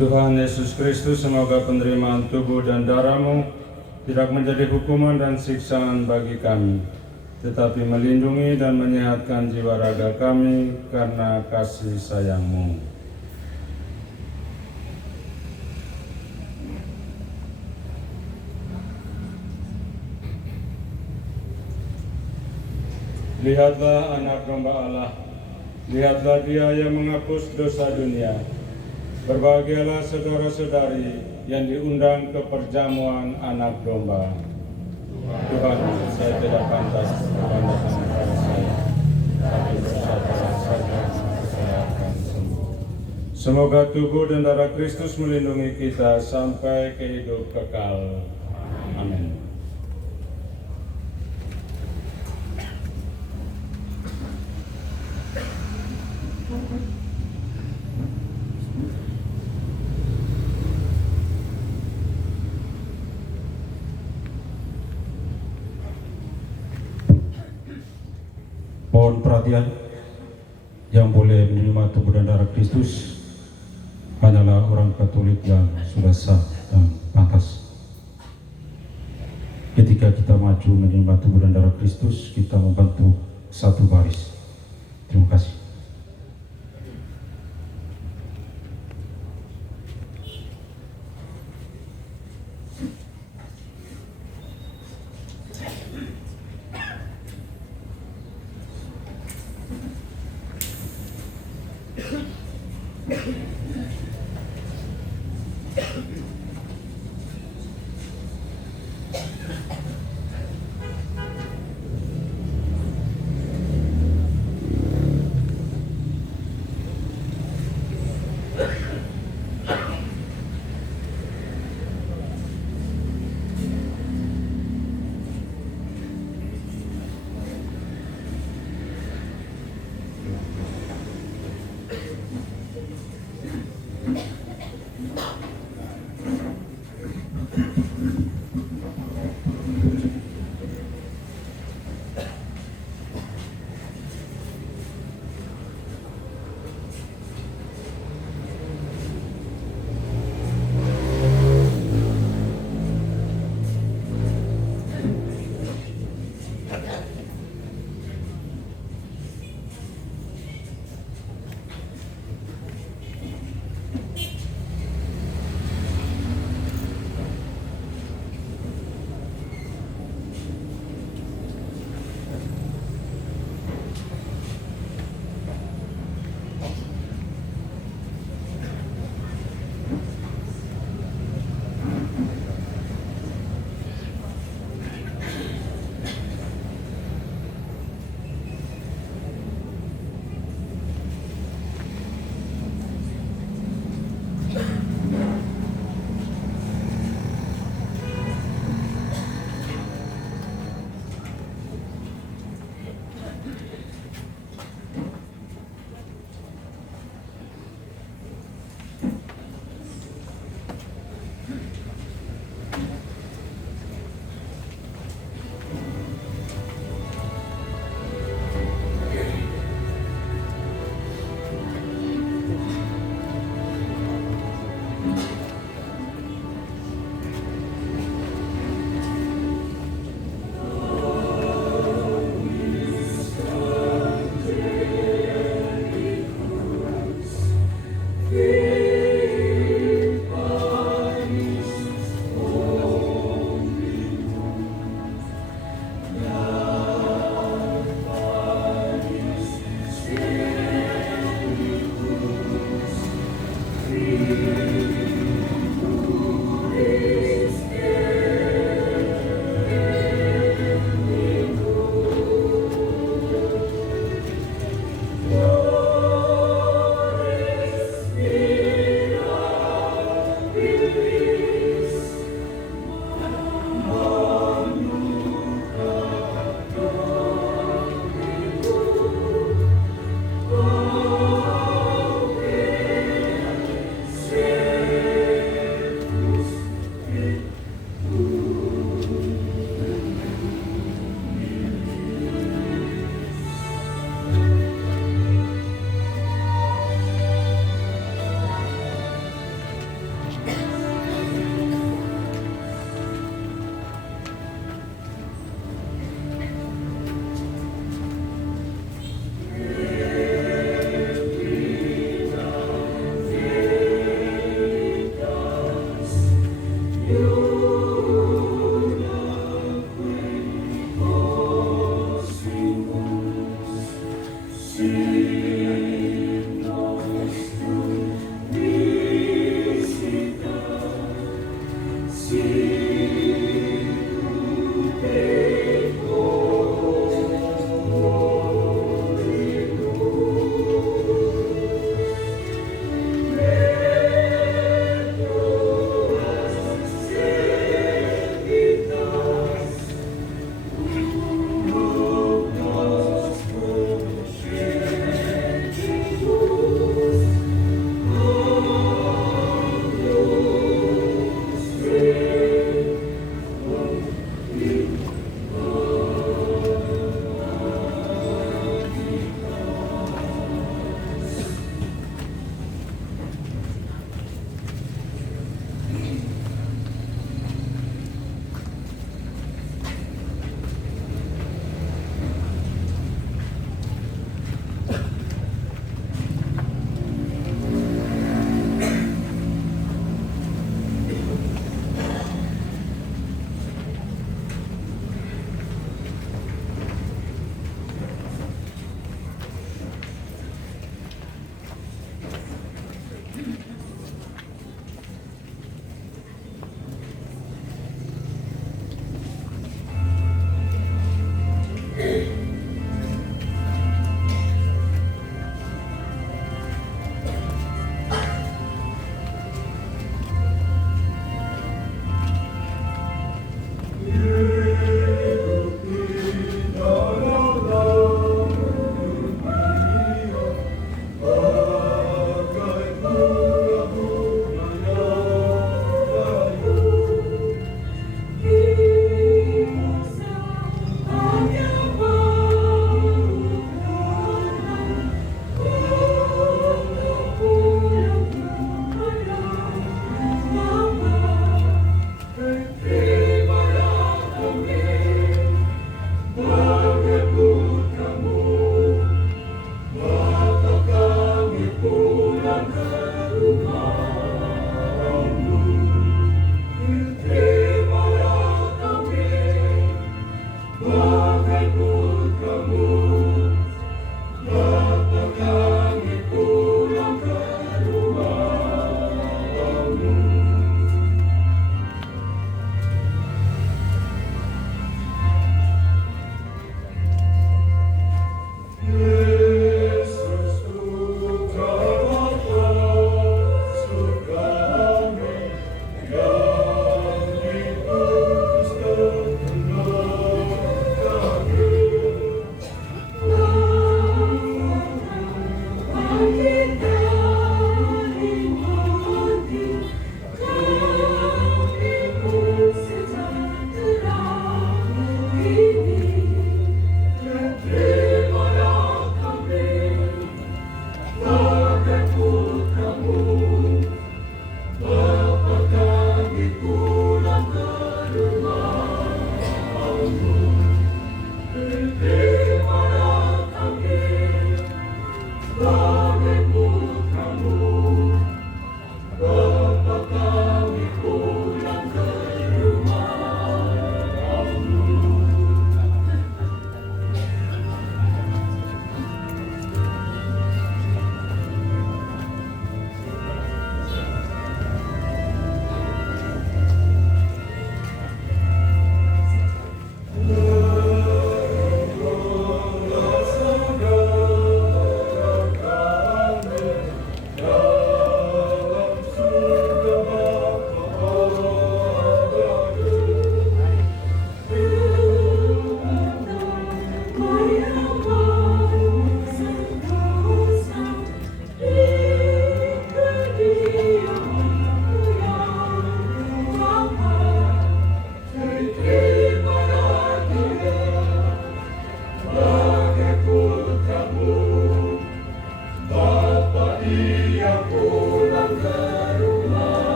Tuhan Yesus Kristus, semoga penerimaan tubuh dan darah-Mu tidak menjadi hukuman dan siksaan bagi kami, tetapi melindungi dan menyehatkan jiwa raga kami karena kasih sayang-Mu. Lihatlah anak domba Allah, lihatlah Dia yang menghapus dosa dunia. Berbahagialah saudara-saudari yang diundang ke perjamuan anak domba. Tuhan, saya tidak pantas memandangkan kepada saya, tapi bersabarlah saja maka saya akan sembuh. Semoga tubuh dan darah Kristus melindungi kita sampai ke hidup kekal. Amin. Mohon perhatian, yang boleh menerima tubuh dan darah Kristus hanyalah orang Katolik yang sudah sah dan pantas. Ketika kita maju menerima tubuh dan darah Kristus, kita membentuk satu baris. Terima kasih.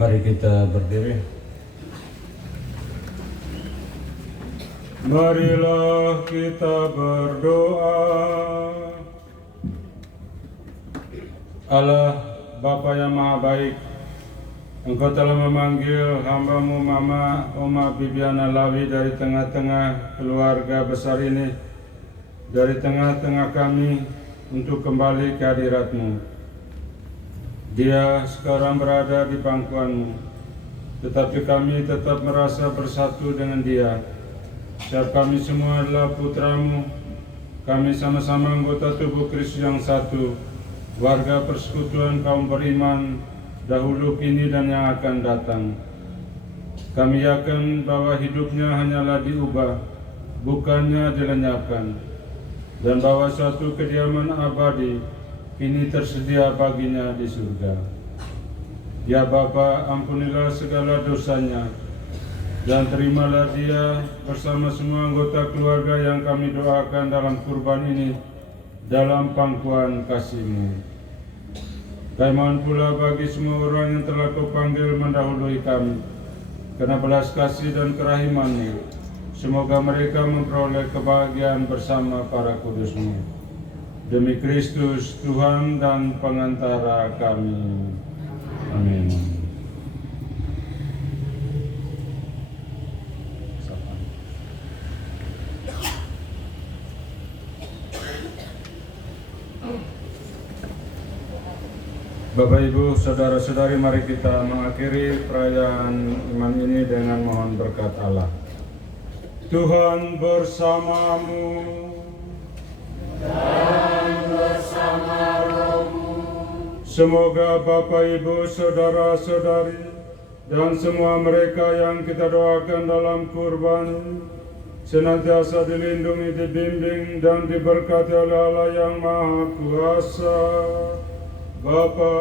Mari kita berdiri. Marilah kita berdoa. Allah Bapa yang Maha Baik, Engkau telah memanggil hamba-Mu Mama Oma Bibiana Lawi dari tengah-tengah keluarga besar ini, dari tengah-tengah kami untuk kembali ke hadirat-Mu. Dia sekarang berada di pangkuan-Mu, tetapi kami tetap merasa bersatu dengan dia. Sebab kami semua adalah putra-Mu, kami sama-sama anggota tubuh Kristus yang satu, warga persekutuan kaum beriman, dahulu, kini, dan yang akan datang. Kami yakin bahwa hidupnya hanyalah diubah, bukannya dilenyapkan, dan bahwa suatu kediaman abadi kini tersedia baginya di surga. Ya Bapa, ampunilah segala dosanya, dan terimalah dia bersama semua anggota keluarga yang kami doakan dalam kurban ini, dalam pangkuan kasih-Mu. Kami mohon pula bagi semua orang yang telah Kau panggil mendahului kami, karena belas kasih dan kerahiman-Mu, semoga mereka memperoleh kebahagiaan bersama para kudus-Mu. Demi Kristus, Tuhan dan pengantara kami. Amin. Bapak, Ibu, Saudara-saudari, mari kita mengakhiri perayaan iman ini dengan mohon berkat Allah. Tuhan bersamamu dan bersama rohmu. Semoga Bapak, Ibu, Saudara-saudari, dan semua mereka yang kita doakan dalam kurban senantiasa dilindungi, dibimbing, dan diberkati oleh Allah yang Maha Kuasa, Bapa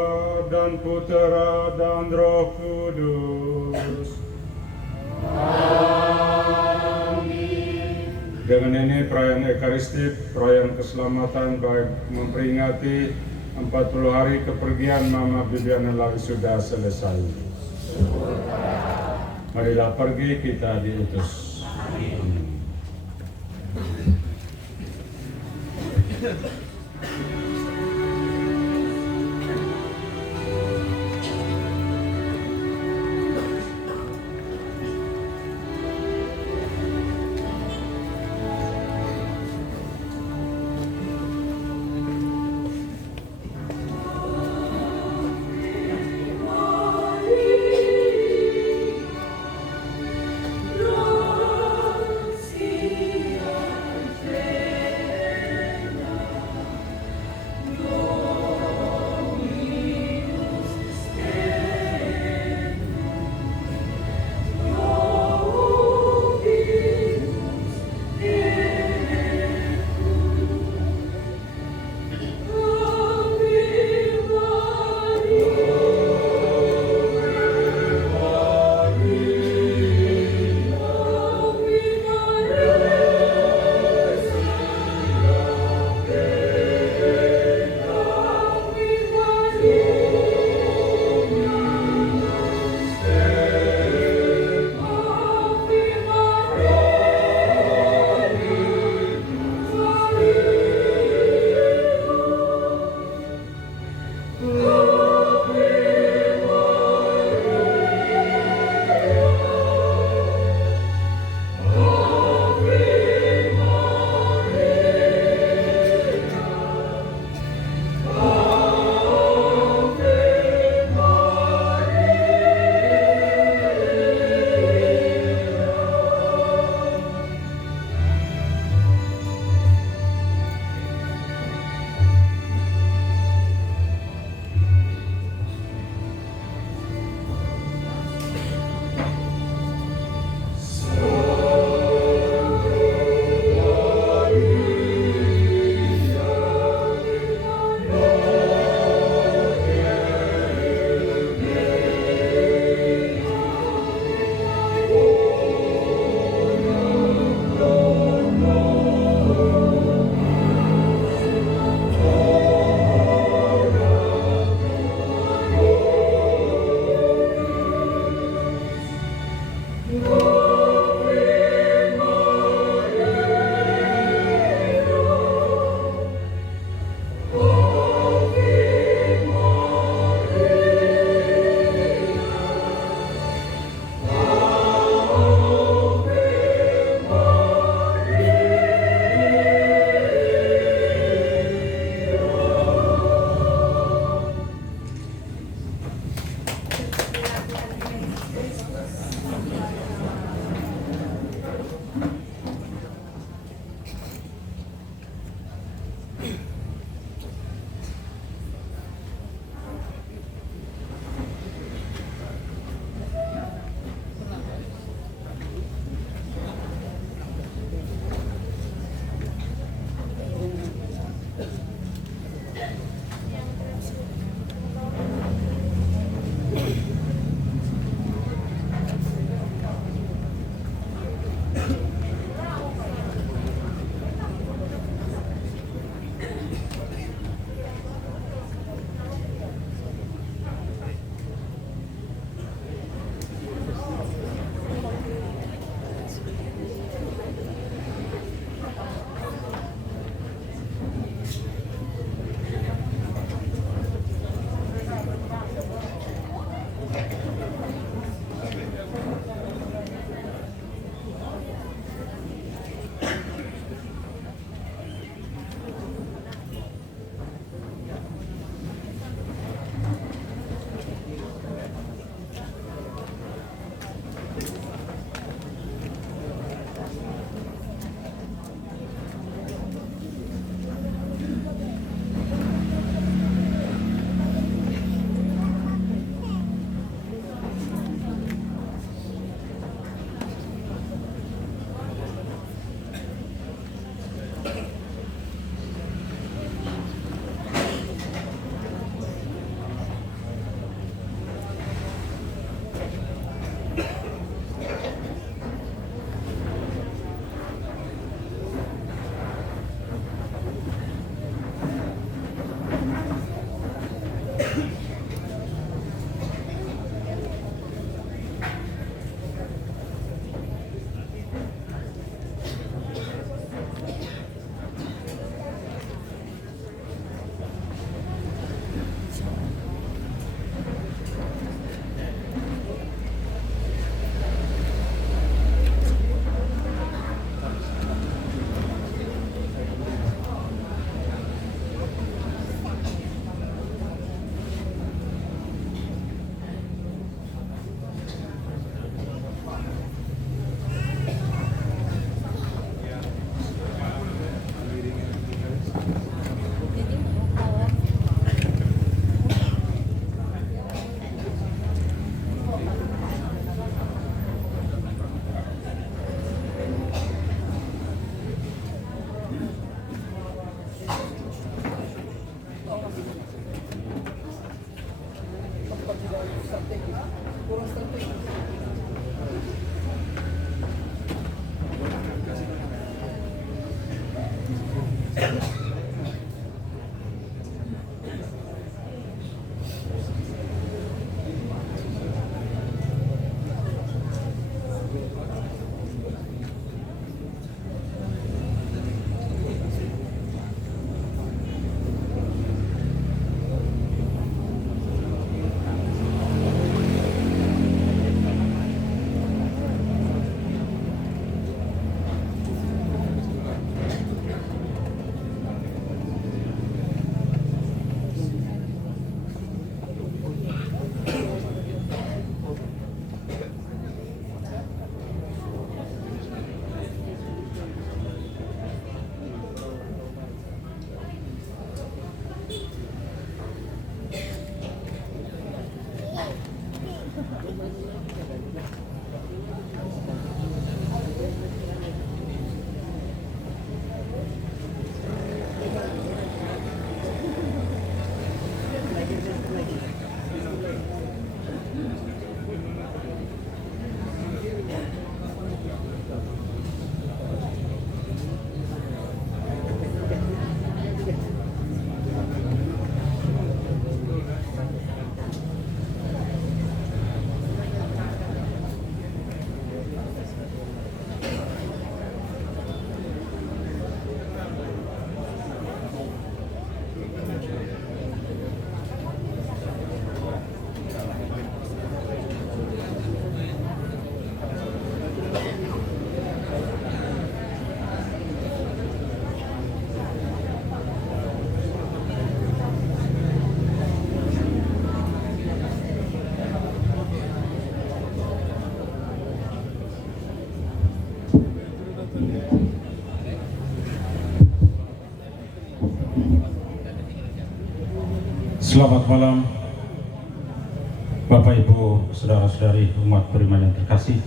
dan Putera dan Roh Kudus. Amin. Dengan ini perayaan Ekaristik, perayaan keselamatan baik memperingati 40 hari kepergian Mama Bibiana Lawi sudah selesai. Marilah pergi, kita diutus. Amin. Selamat malam Bapak Ibu Saudara-saudari umat beriman yang terkasih,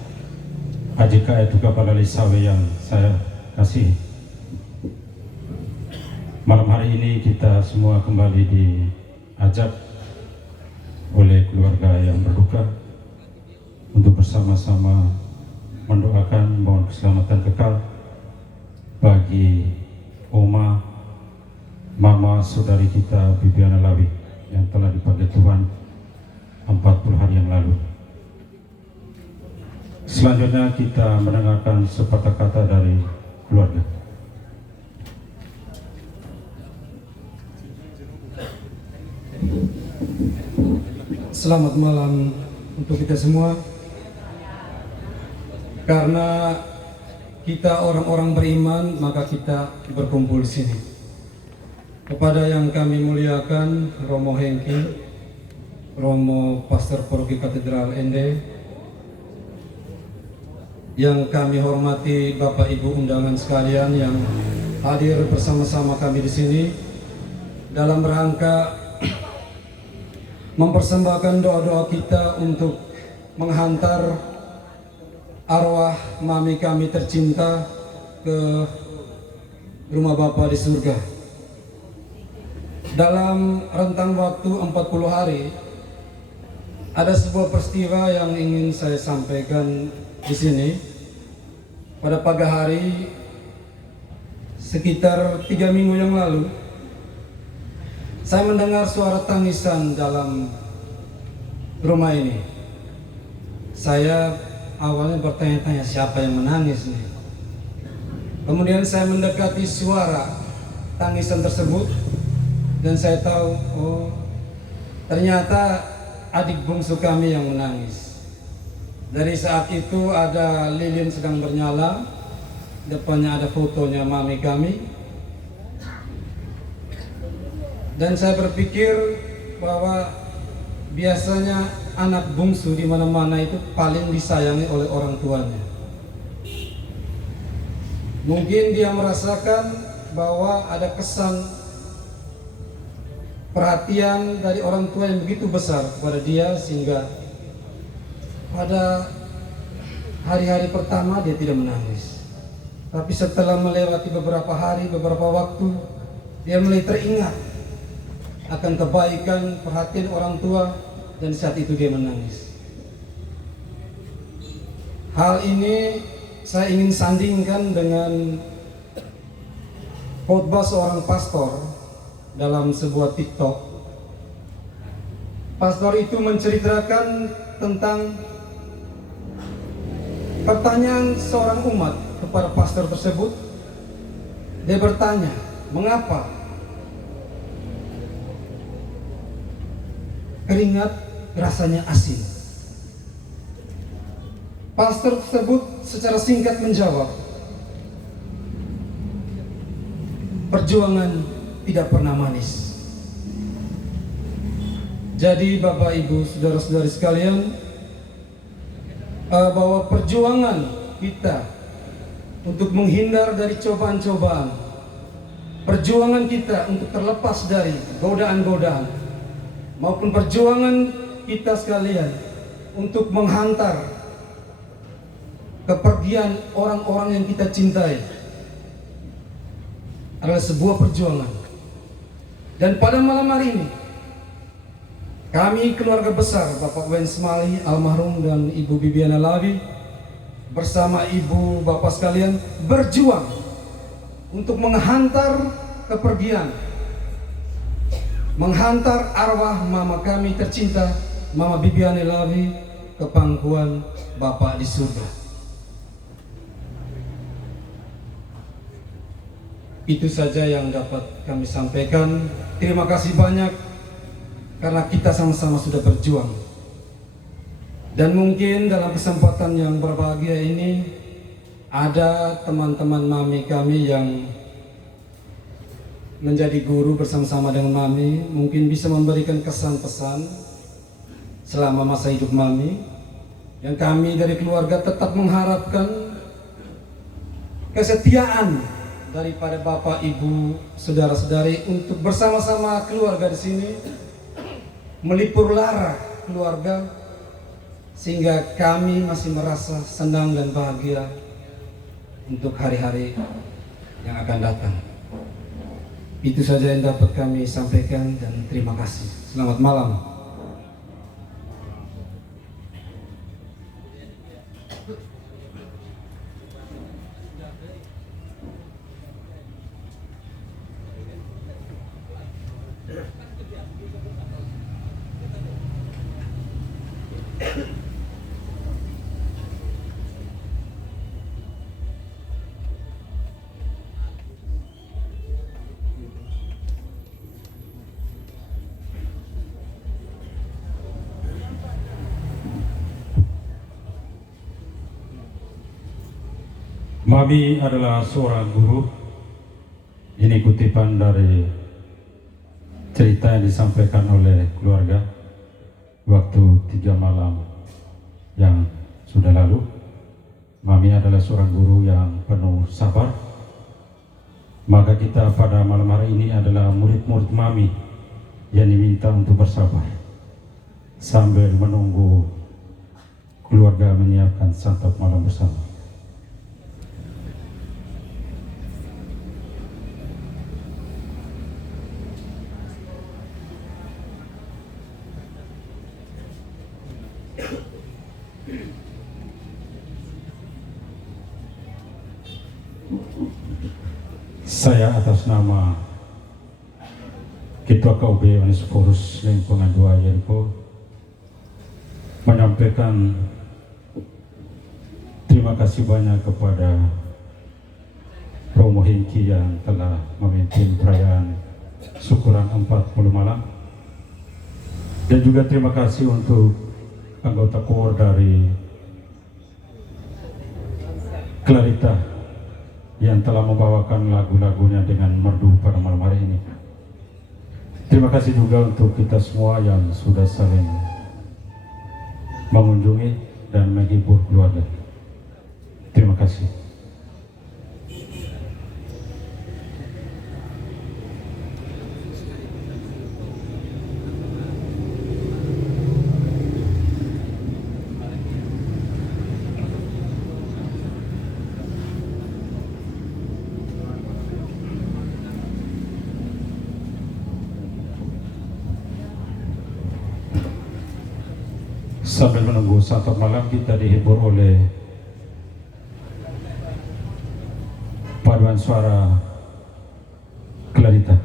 AJK itu Kepala Lisawe yang saya kasih. Malam hari ini kita semua kembali diajak oleh keluarga yang berduka untuk bersama-sama mendoakan mohon keselamatan kekal bagi Mama saudari kita Bibiana Lawi yang telah dipanggil Tuhan 40 hari yang lalu. Selanjutnya kita mendengarkan sepatah kata dari keluarga. Selamat malam untuk kita semua. Karena kita orang-orang beriman, maka kita berkumpul di sini. Kepada yang kami muliakan, Romo Hengki, Romo Pastor Paroki Katedral Ende, yang kami hormati Bapak Ibu undangan sekalian yang hadir bersama-sama kami di sini dalam rangka mempersembahkan doa-doa kita untuk menghantar arwah mami kami tercinta ke rumah Bapa di surga. Dalam rentang waktu 40 hari ada sebuah peristiwa yang ingin saya sampaikan di sini. Pada pagi hari sekitar 3 minggu yang lalu, saya mendengar suara tangisan dalam rumah ini. Saya awalnya bertanya-tanya siapa yang menangis nih. Kemudian saya mendekati suara tangisan tersebut dan saya tahu, oh ternyata adik bungsu kami yang menangis. Dari saat itu ada lilin sedang bernyala, depannya ada fotonya mami kami. Dan saya berpikir bahwa biasanya anak bungsu di mana-mana itu paling disayangi oleh orang tuanya. Mungkin dia merasakan bahwa ada kesan perhatian dari orang tua yang begitu besar kepada dia, sehingga pada hari-hari pertama dia tidak menangis. Tapi setelah melewati beberapa hari, beberapa waktu, dia mulai teringat akan kebaikan, perhatian orang tua, dan saat itu dia menangis. Hal ini saya ingin sandingkan dengan khotbah seorang pastor dalam sebuah TikTok. Pastor itu menceritakan tentang pertanyaan seorang umat kepada pastor tersebut. Dia bertanya, mengapa keringat rasanya asin? Pastor tersebut secara singkat menjawab, perjuangan tidak pernah manis. Jadi Bapak Ibu saudara-saudari sekalian, bahwa perjuangan kita untuk menghindar dari cobaan-cobaan, perjuangan kita untuk terlepas dari godaan-godaan, maupun perjuangan kita sekalian untuk menghantar kepergian orang-orang yang kita cintai adalah sebuah perjuangan. Dan pada malam hari ini, kami keluarga besar Bapak Wen Smali almarhum dan Ibu Bibiana Lawi bersama ibu bapak sekalian berjuang untuk menghantar kepergian, menghantar arwah mama kami tercinta Mama Bibiana Lawi ke pangkuan Bapak di surga. Itu saja yang dapat kami sampaikan. Terima kasih banyak karena kita sama-sama sudah berjuang. Dan mungkin dalam kesempatan yang berbahagia ini ada teman-teman mami kami yang menjadi guru bersama-sama dengan mami, mungkin bisa memberikan kesan-pesan selama masa hidup mami. Yang kami dari keluarga tetap mengharapkan kesetiaan daripada Bapak, Ibu, saudara-saudari untuk bersama-sama keluarga di sini melipur lara keluarga sehingga kami masih merasa senang dan bahagia untuk hari-hari yang akan datang. Itu saja yang dapat kami sampaikan dan terima kasih. Selamat malam. Mami adalah seorang guru. Ini kutipan dari cerita yang disampaikan oleh keluarga waktu 3 malam yang sudah lalu. Mami adalah seorang guru yang penuh sabar. Maka kita pada malam hari ini adalah murid-murid Mami yang diminta untuk bersabar sambil menunggu keluarga menyiapkan santap malam bersama. Saya atas nama Ketua KUB Onesphorus Lingkungan 2 Yeriko menyampaikan terima kasih banyak kepada Romo Hengki yang telah memimpin perayaan syukuran 40 malam, dan juga terima kasih untuk anggota KOR dari Clarita yang telah membawakan lagu-lagunya dengan merdu pada malam hari ini. Terima kasih juga untuk kita semua yang sudah saling mengunjungi dan menghibur keluarga. Terima kasih. Sambil menunggu santap malam, kita dihibur oleh suara Clarita.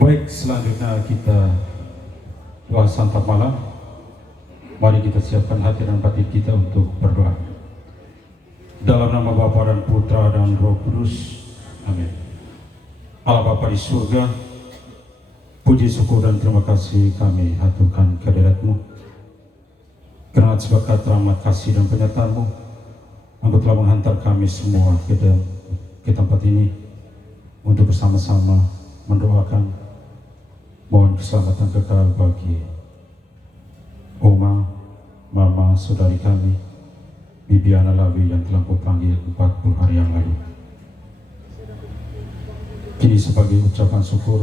Baik, selanjutnya kita doa santap malam. Mari kita siapkan hati dan batin kita untuk berdoa. Dalam nama Bapa dan Putra dan Roh Kudus. Amin. Allah Bapa di surga, puji syukur dan terima kasih kami haturkan kehadirat-Mu. Karena sebagai rahmat kasih dan penyertaan-Mu, Engkau telah menghantar kami semua ke tempat ini untuk bersama-sama mendoakan mohon keselamatan kekal bagi Oma, Mama, saudari kami, Bibiana Lawi yang telah Kau panggil 40 hari yang lalu. Kini sebagai ucapan syukur,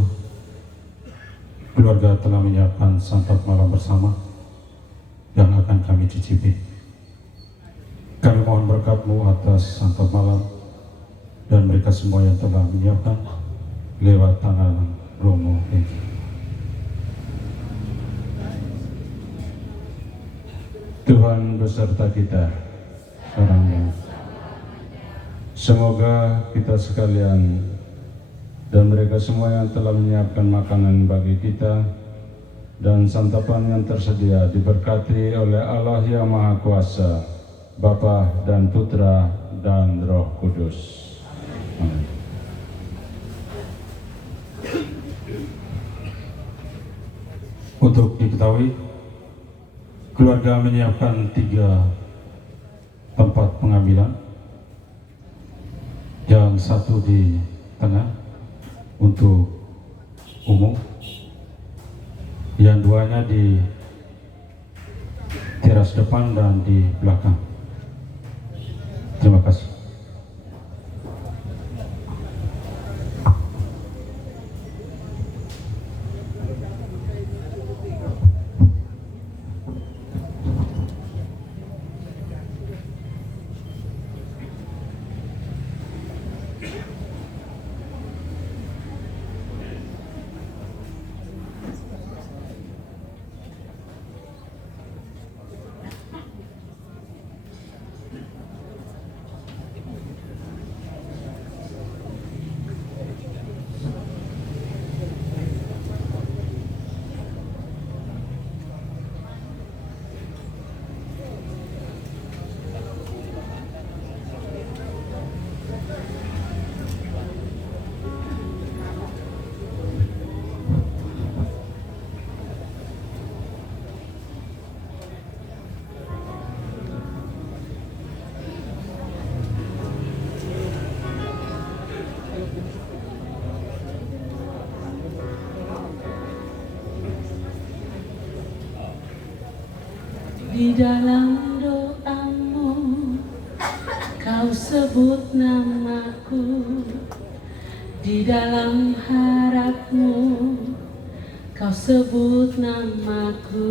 keluarga telah menyiapkan santap malam bersama yang akan kami cicipi. Kami mohon berkat-Mu atas santap malam dan mereka semua yang telah menyiapkan lewat tangan Romo Hengki. Tuhan beserta kita sekarang. Semoga kita sekalian dan mereka semua yang telah menyiapkan makanan bagi kita dan santapan yang tersedia diberkati oleh Allah yang Maha Kuasa, Bapa dan Putra dan Roh Kudus. Amin. Untuk diketahui, keluarga menyiapkan 3 tempat pengambilan. Yang satu di tengah untuk umum, yang 2-nya di teras depan dan di belakang. Terima kasih. Di dalam doamu kau sebut namaku, di dalam harapmu kau sebut namaku,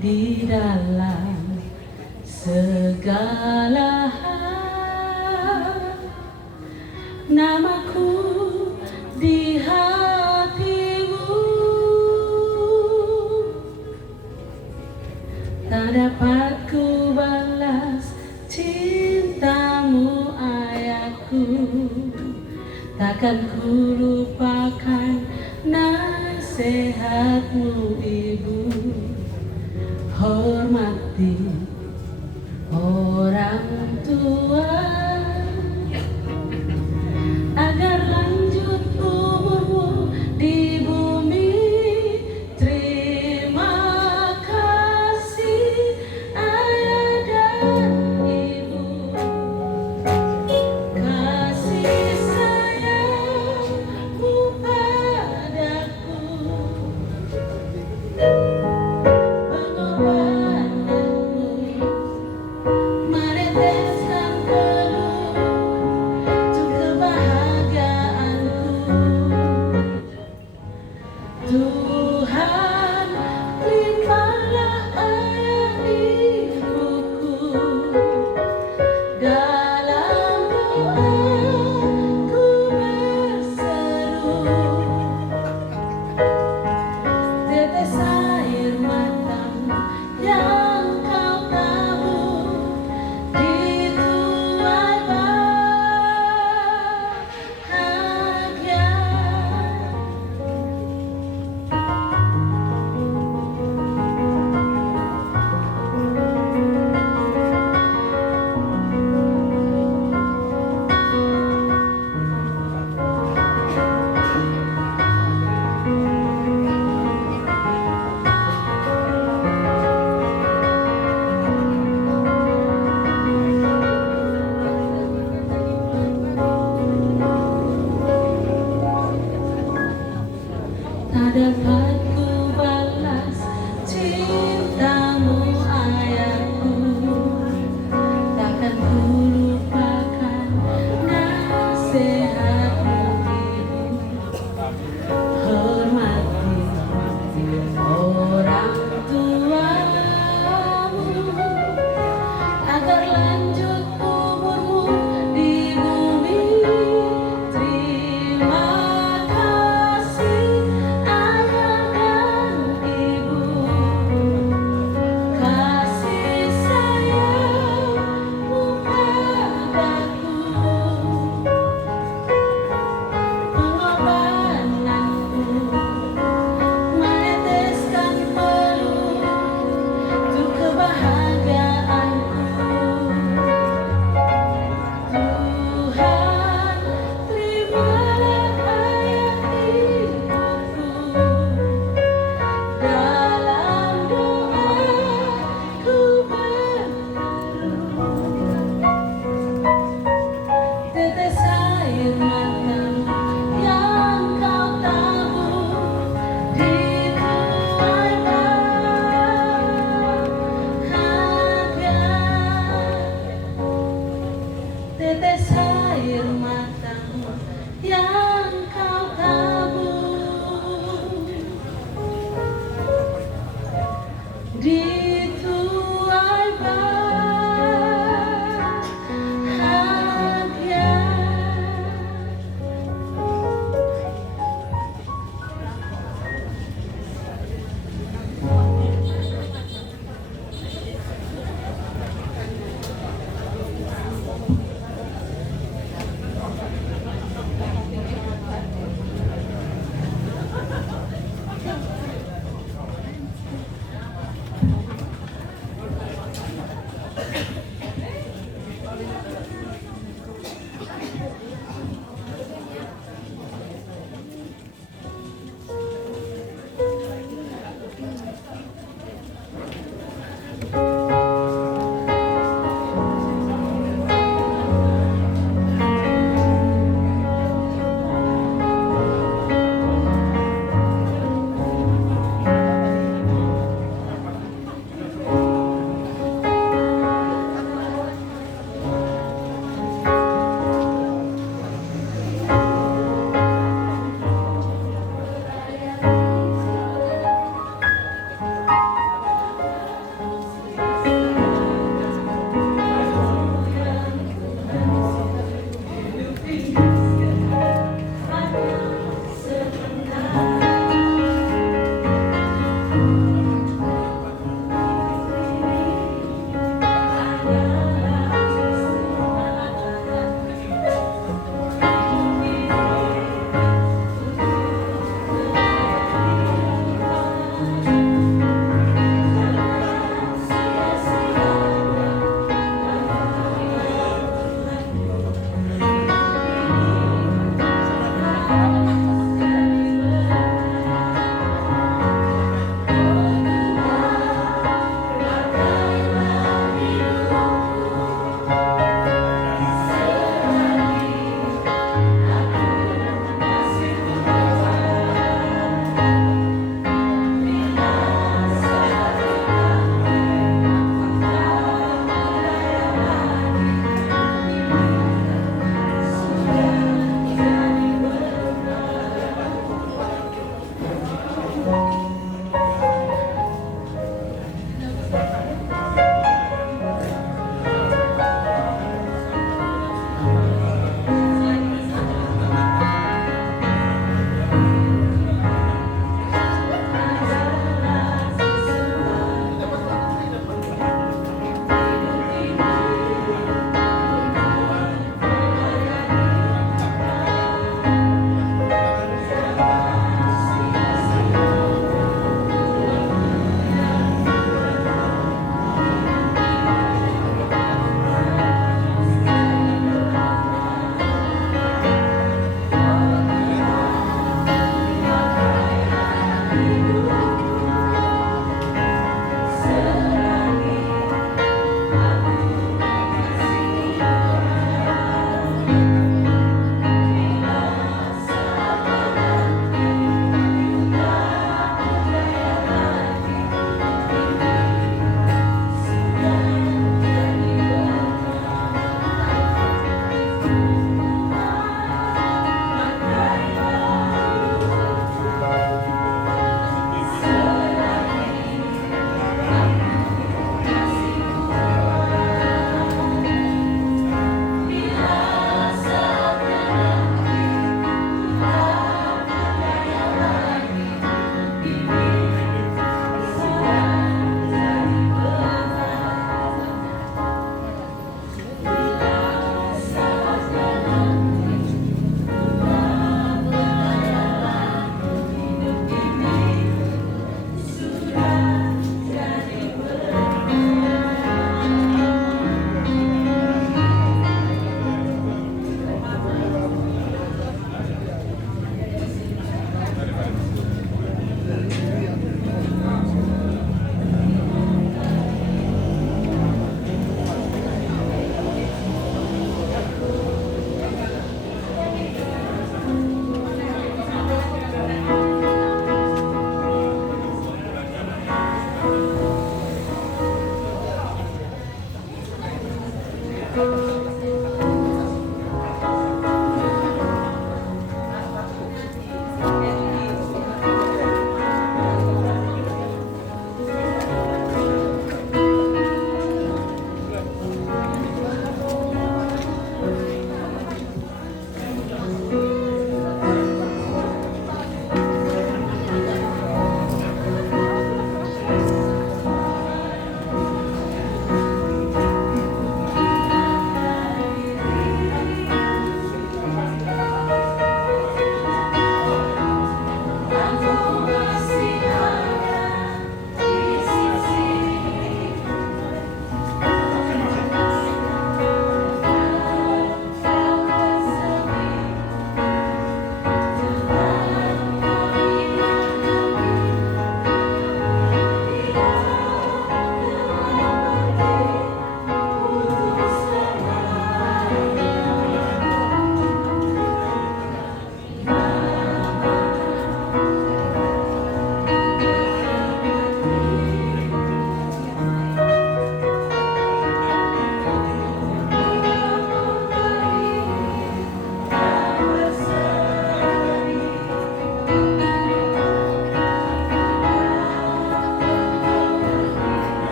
di dalam segala hal namaku di hatimu. Tak dapat ku balas cintamu ayahku, takkan ku lupakan nasihatmu ibu. Hormati orang tua agar lanjut umurmu di bumi. Terima kasih ayah dan ibu, kasih sayangmu padaku, pengorbanan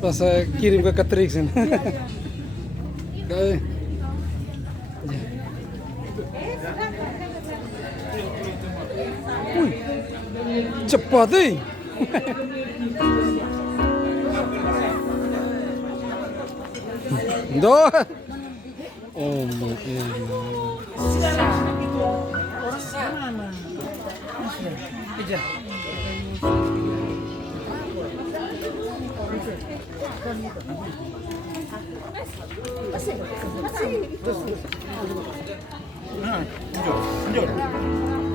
Pas saya kirim ke catering sana. Oke. Wih. Cepat eh. Doh. Oh my God. Nah, tunjuk.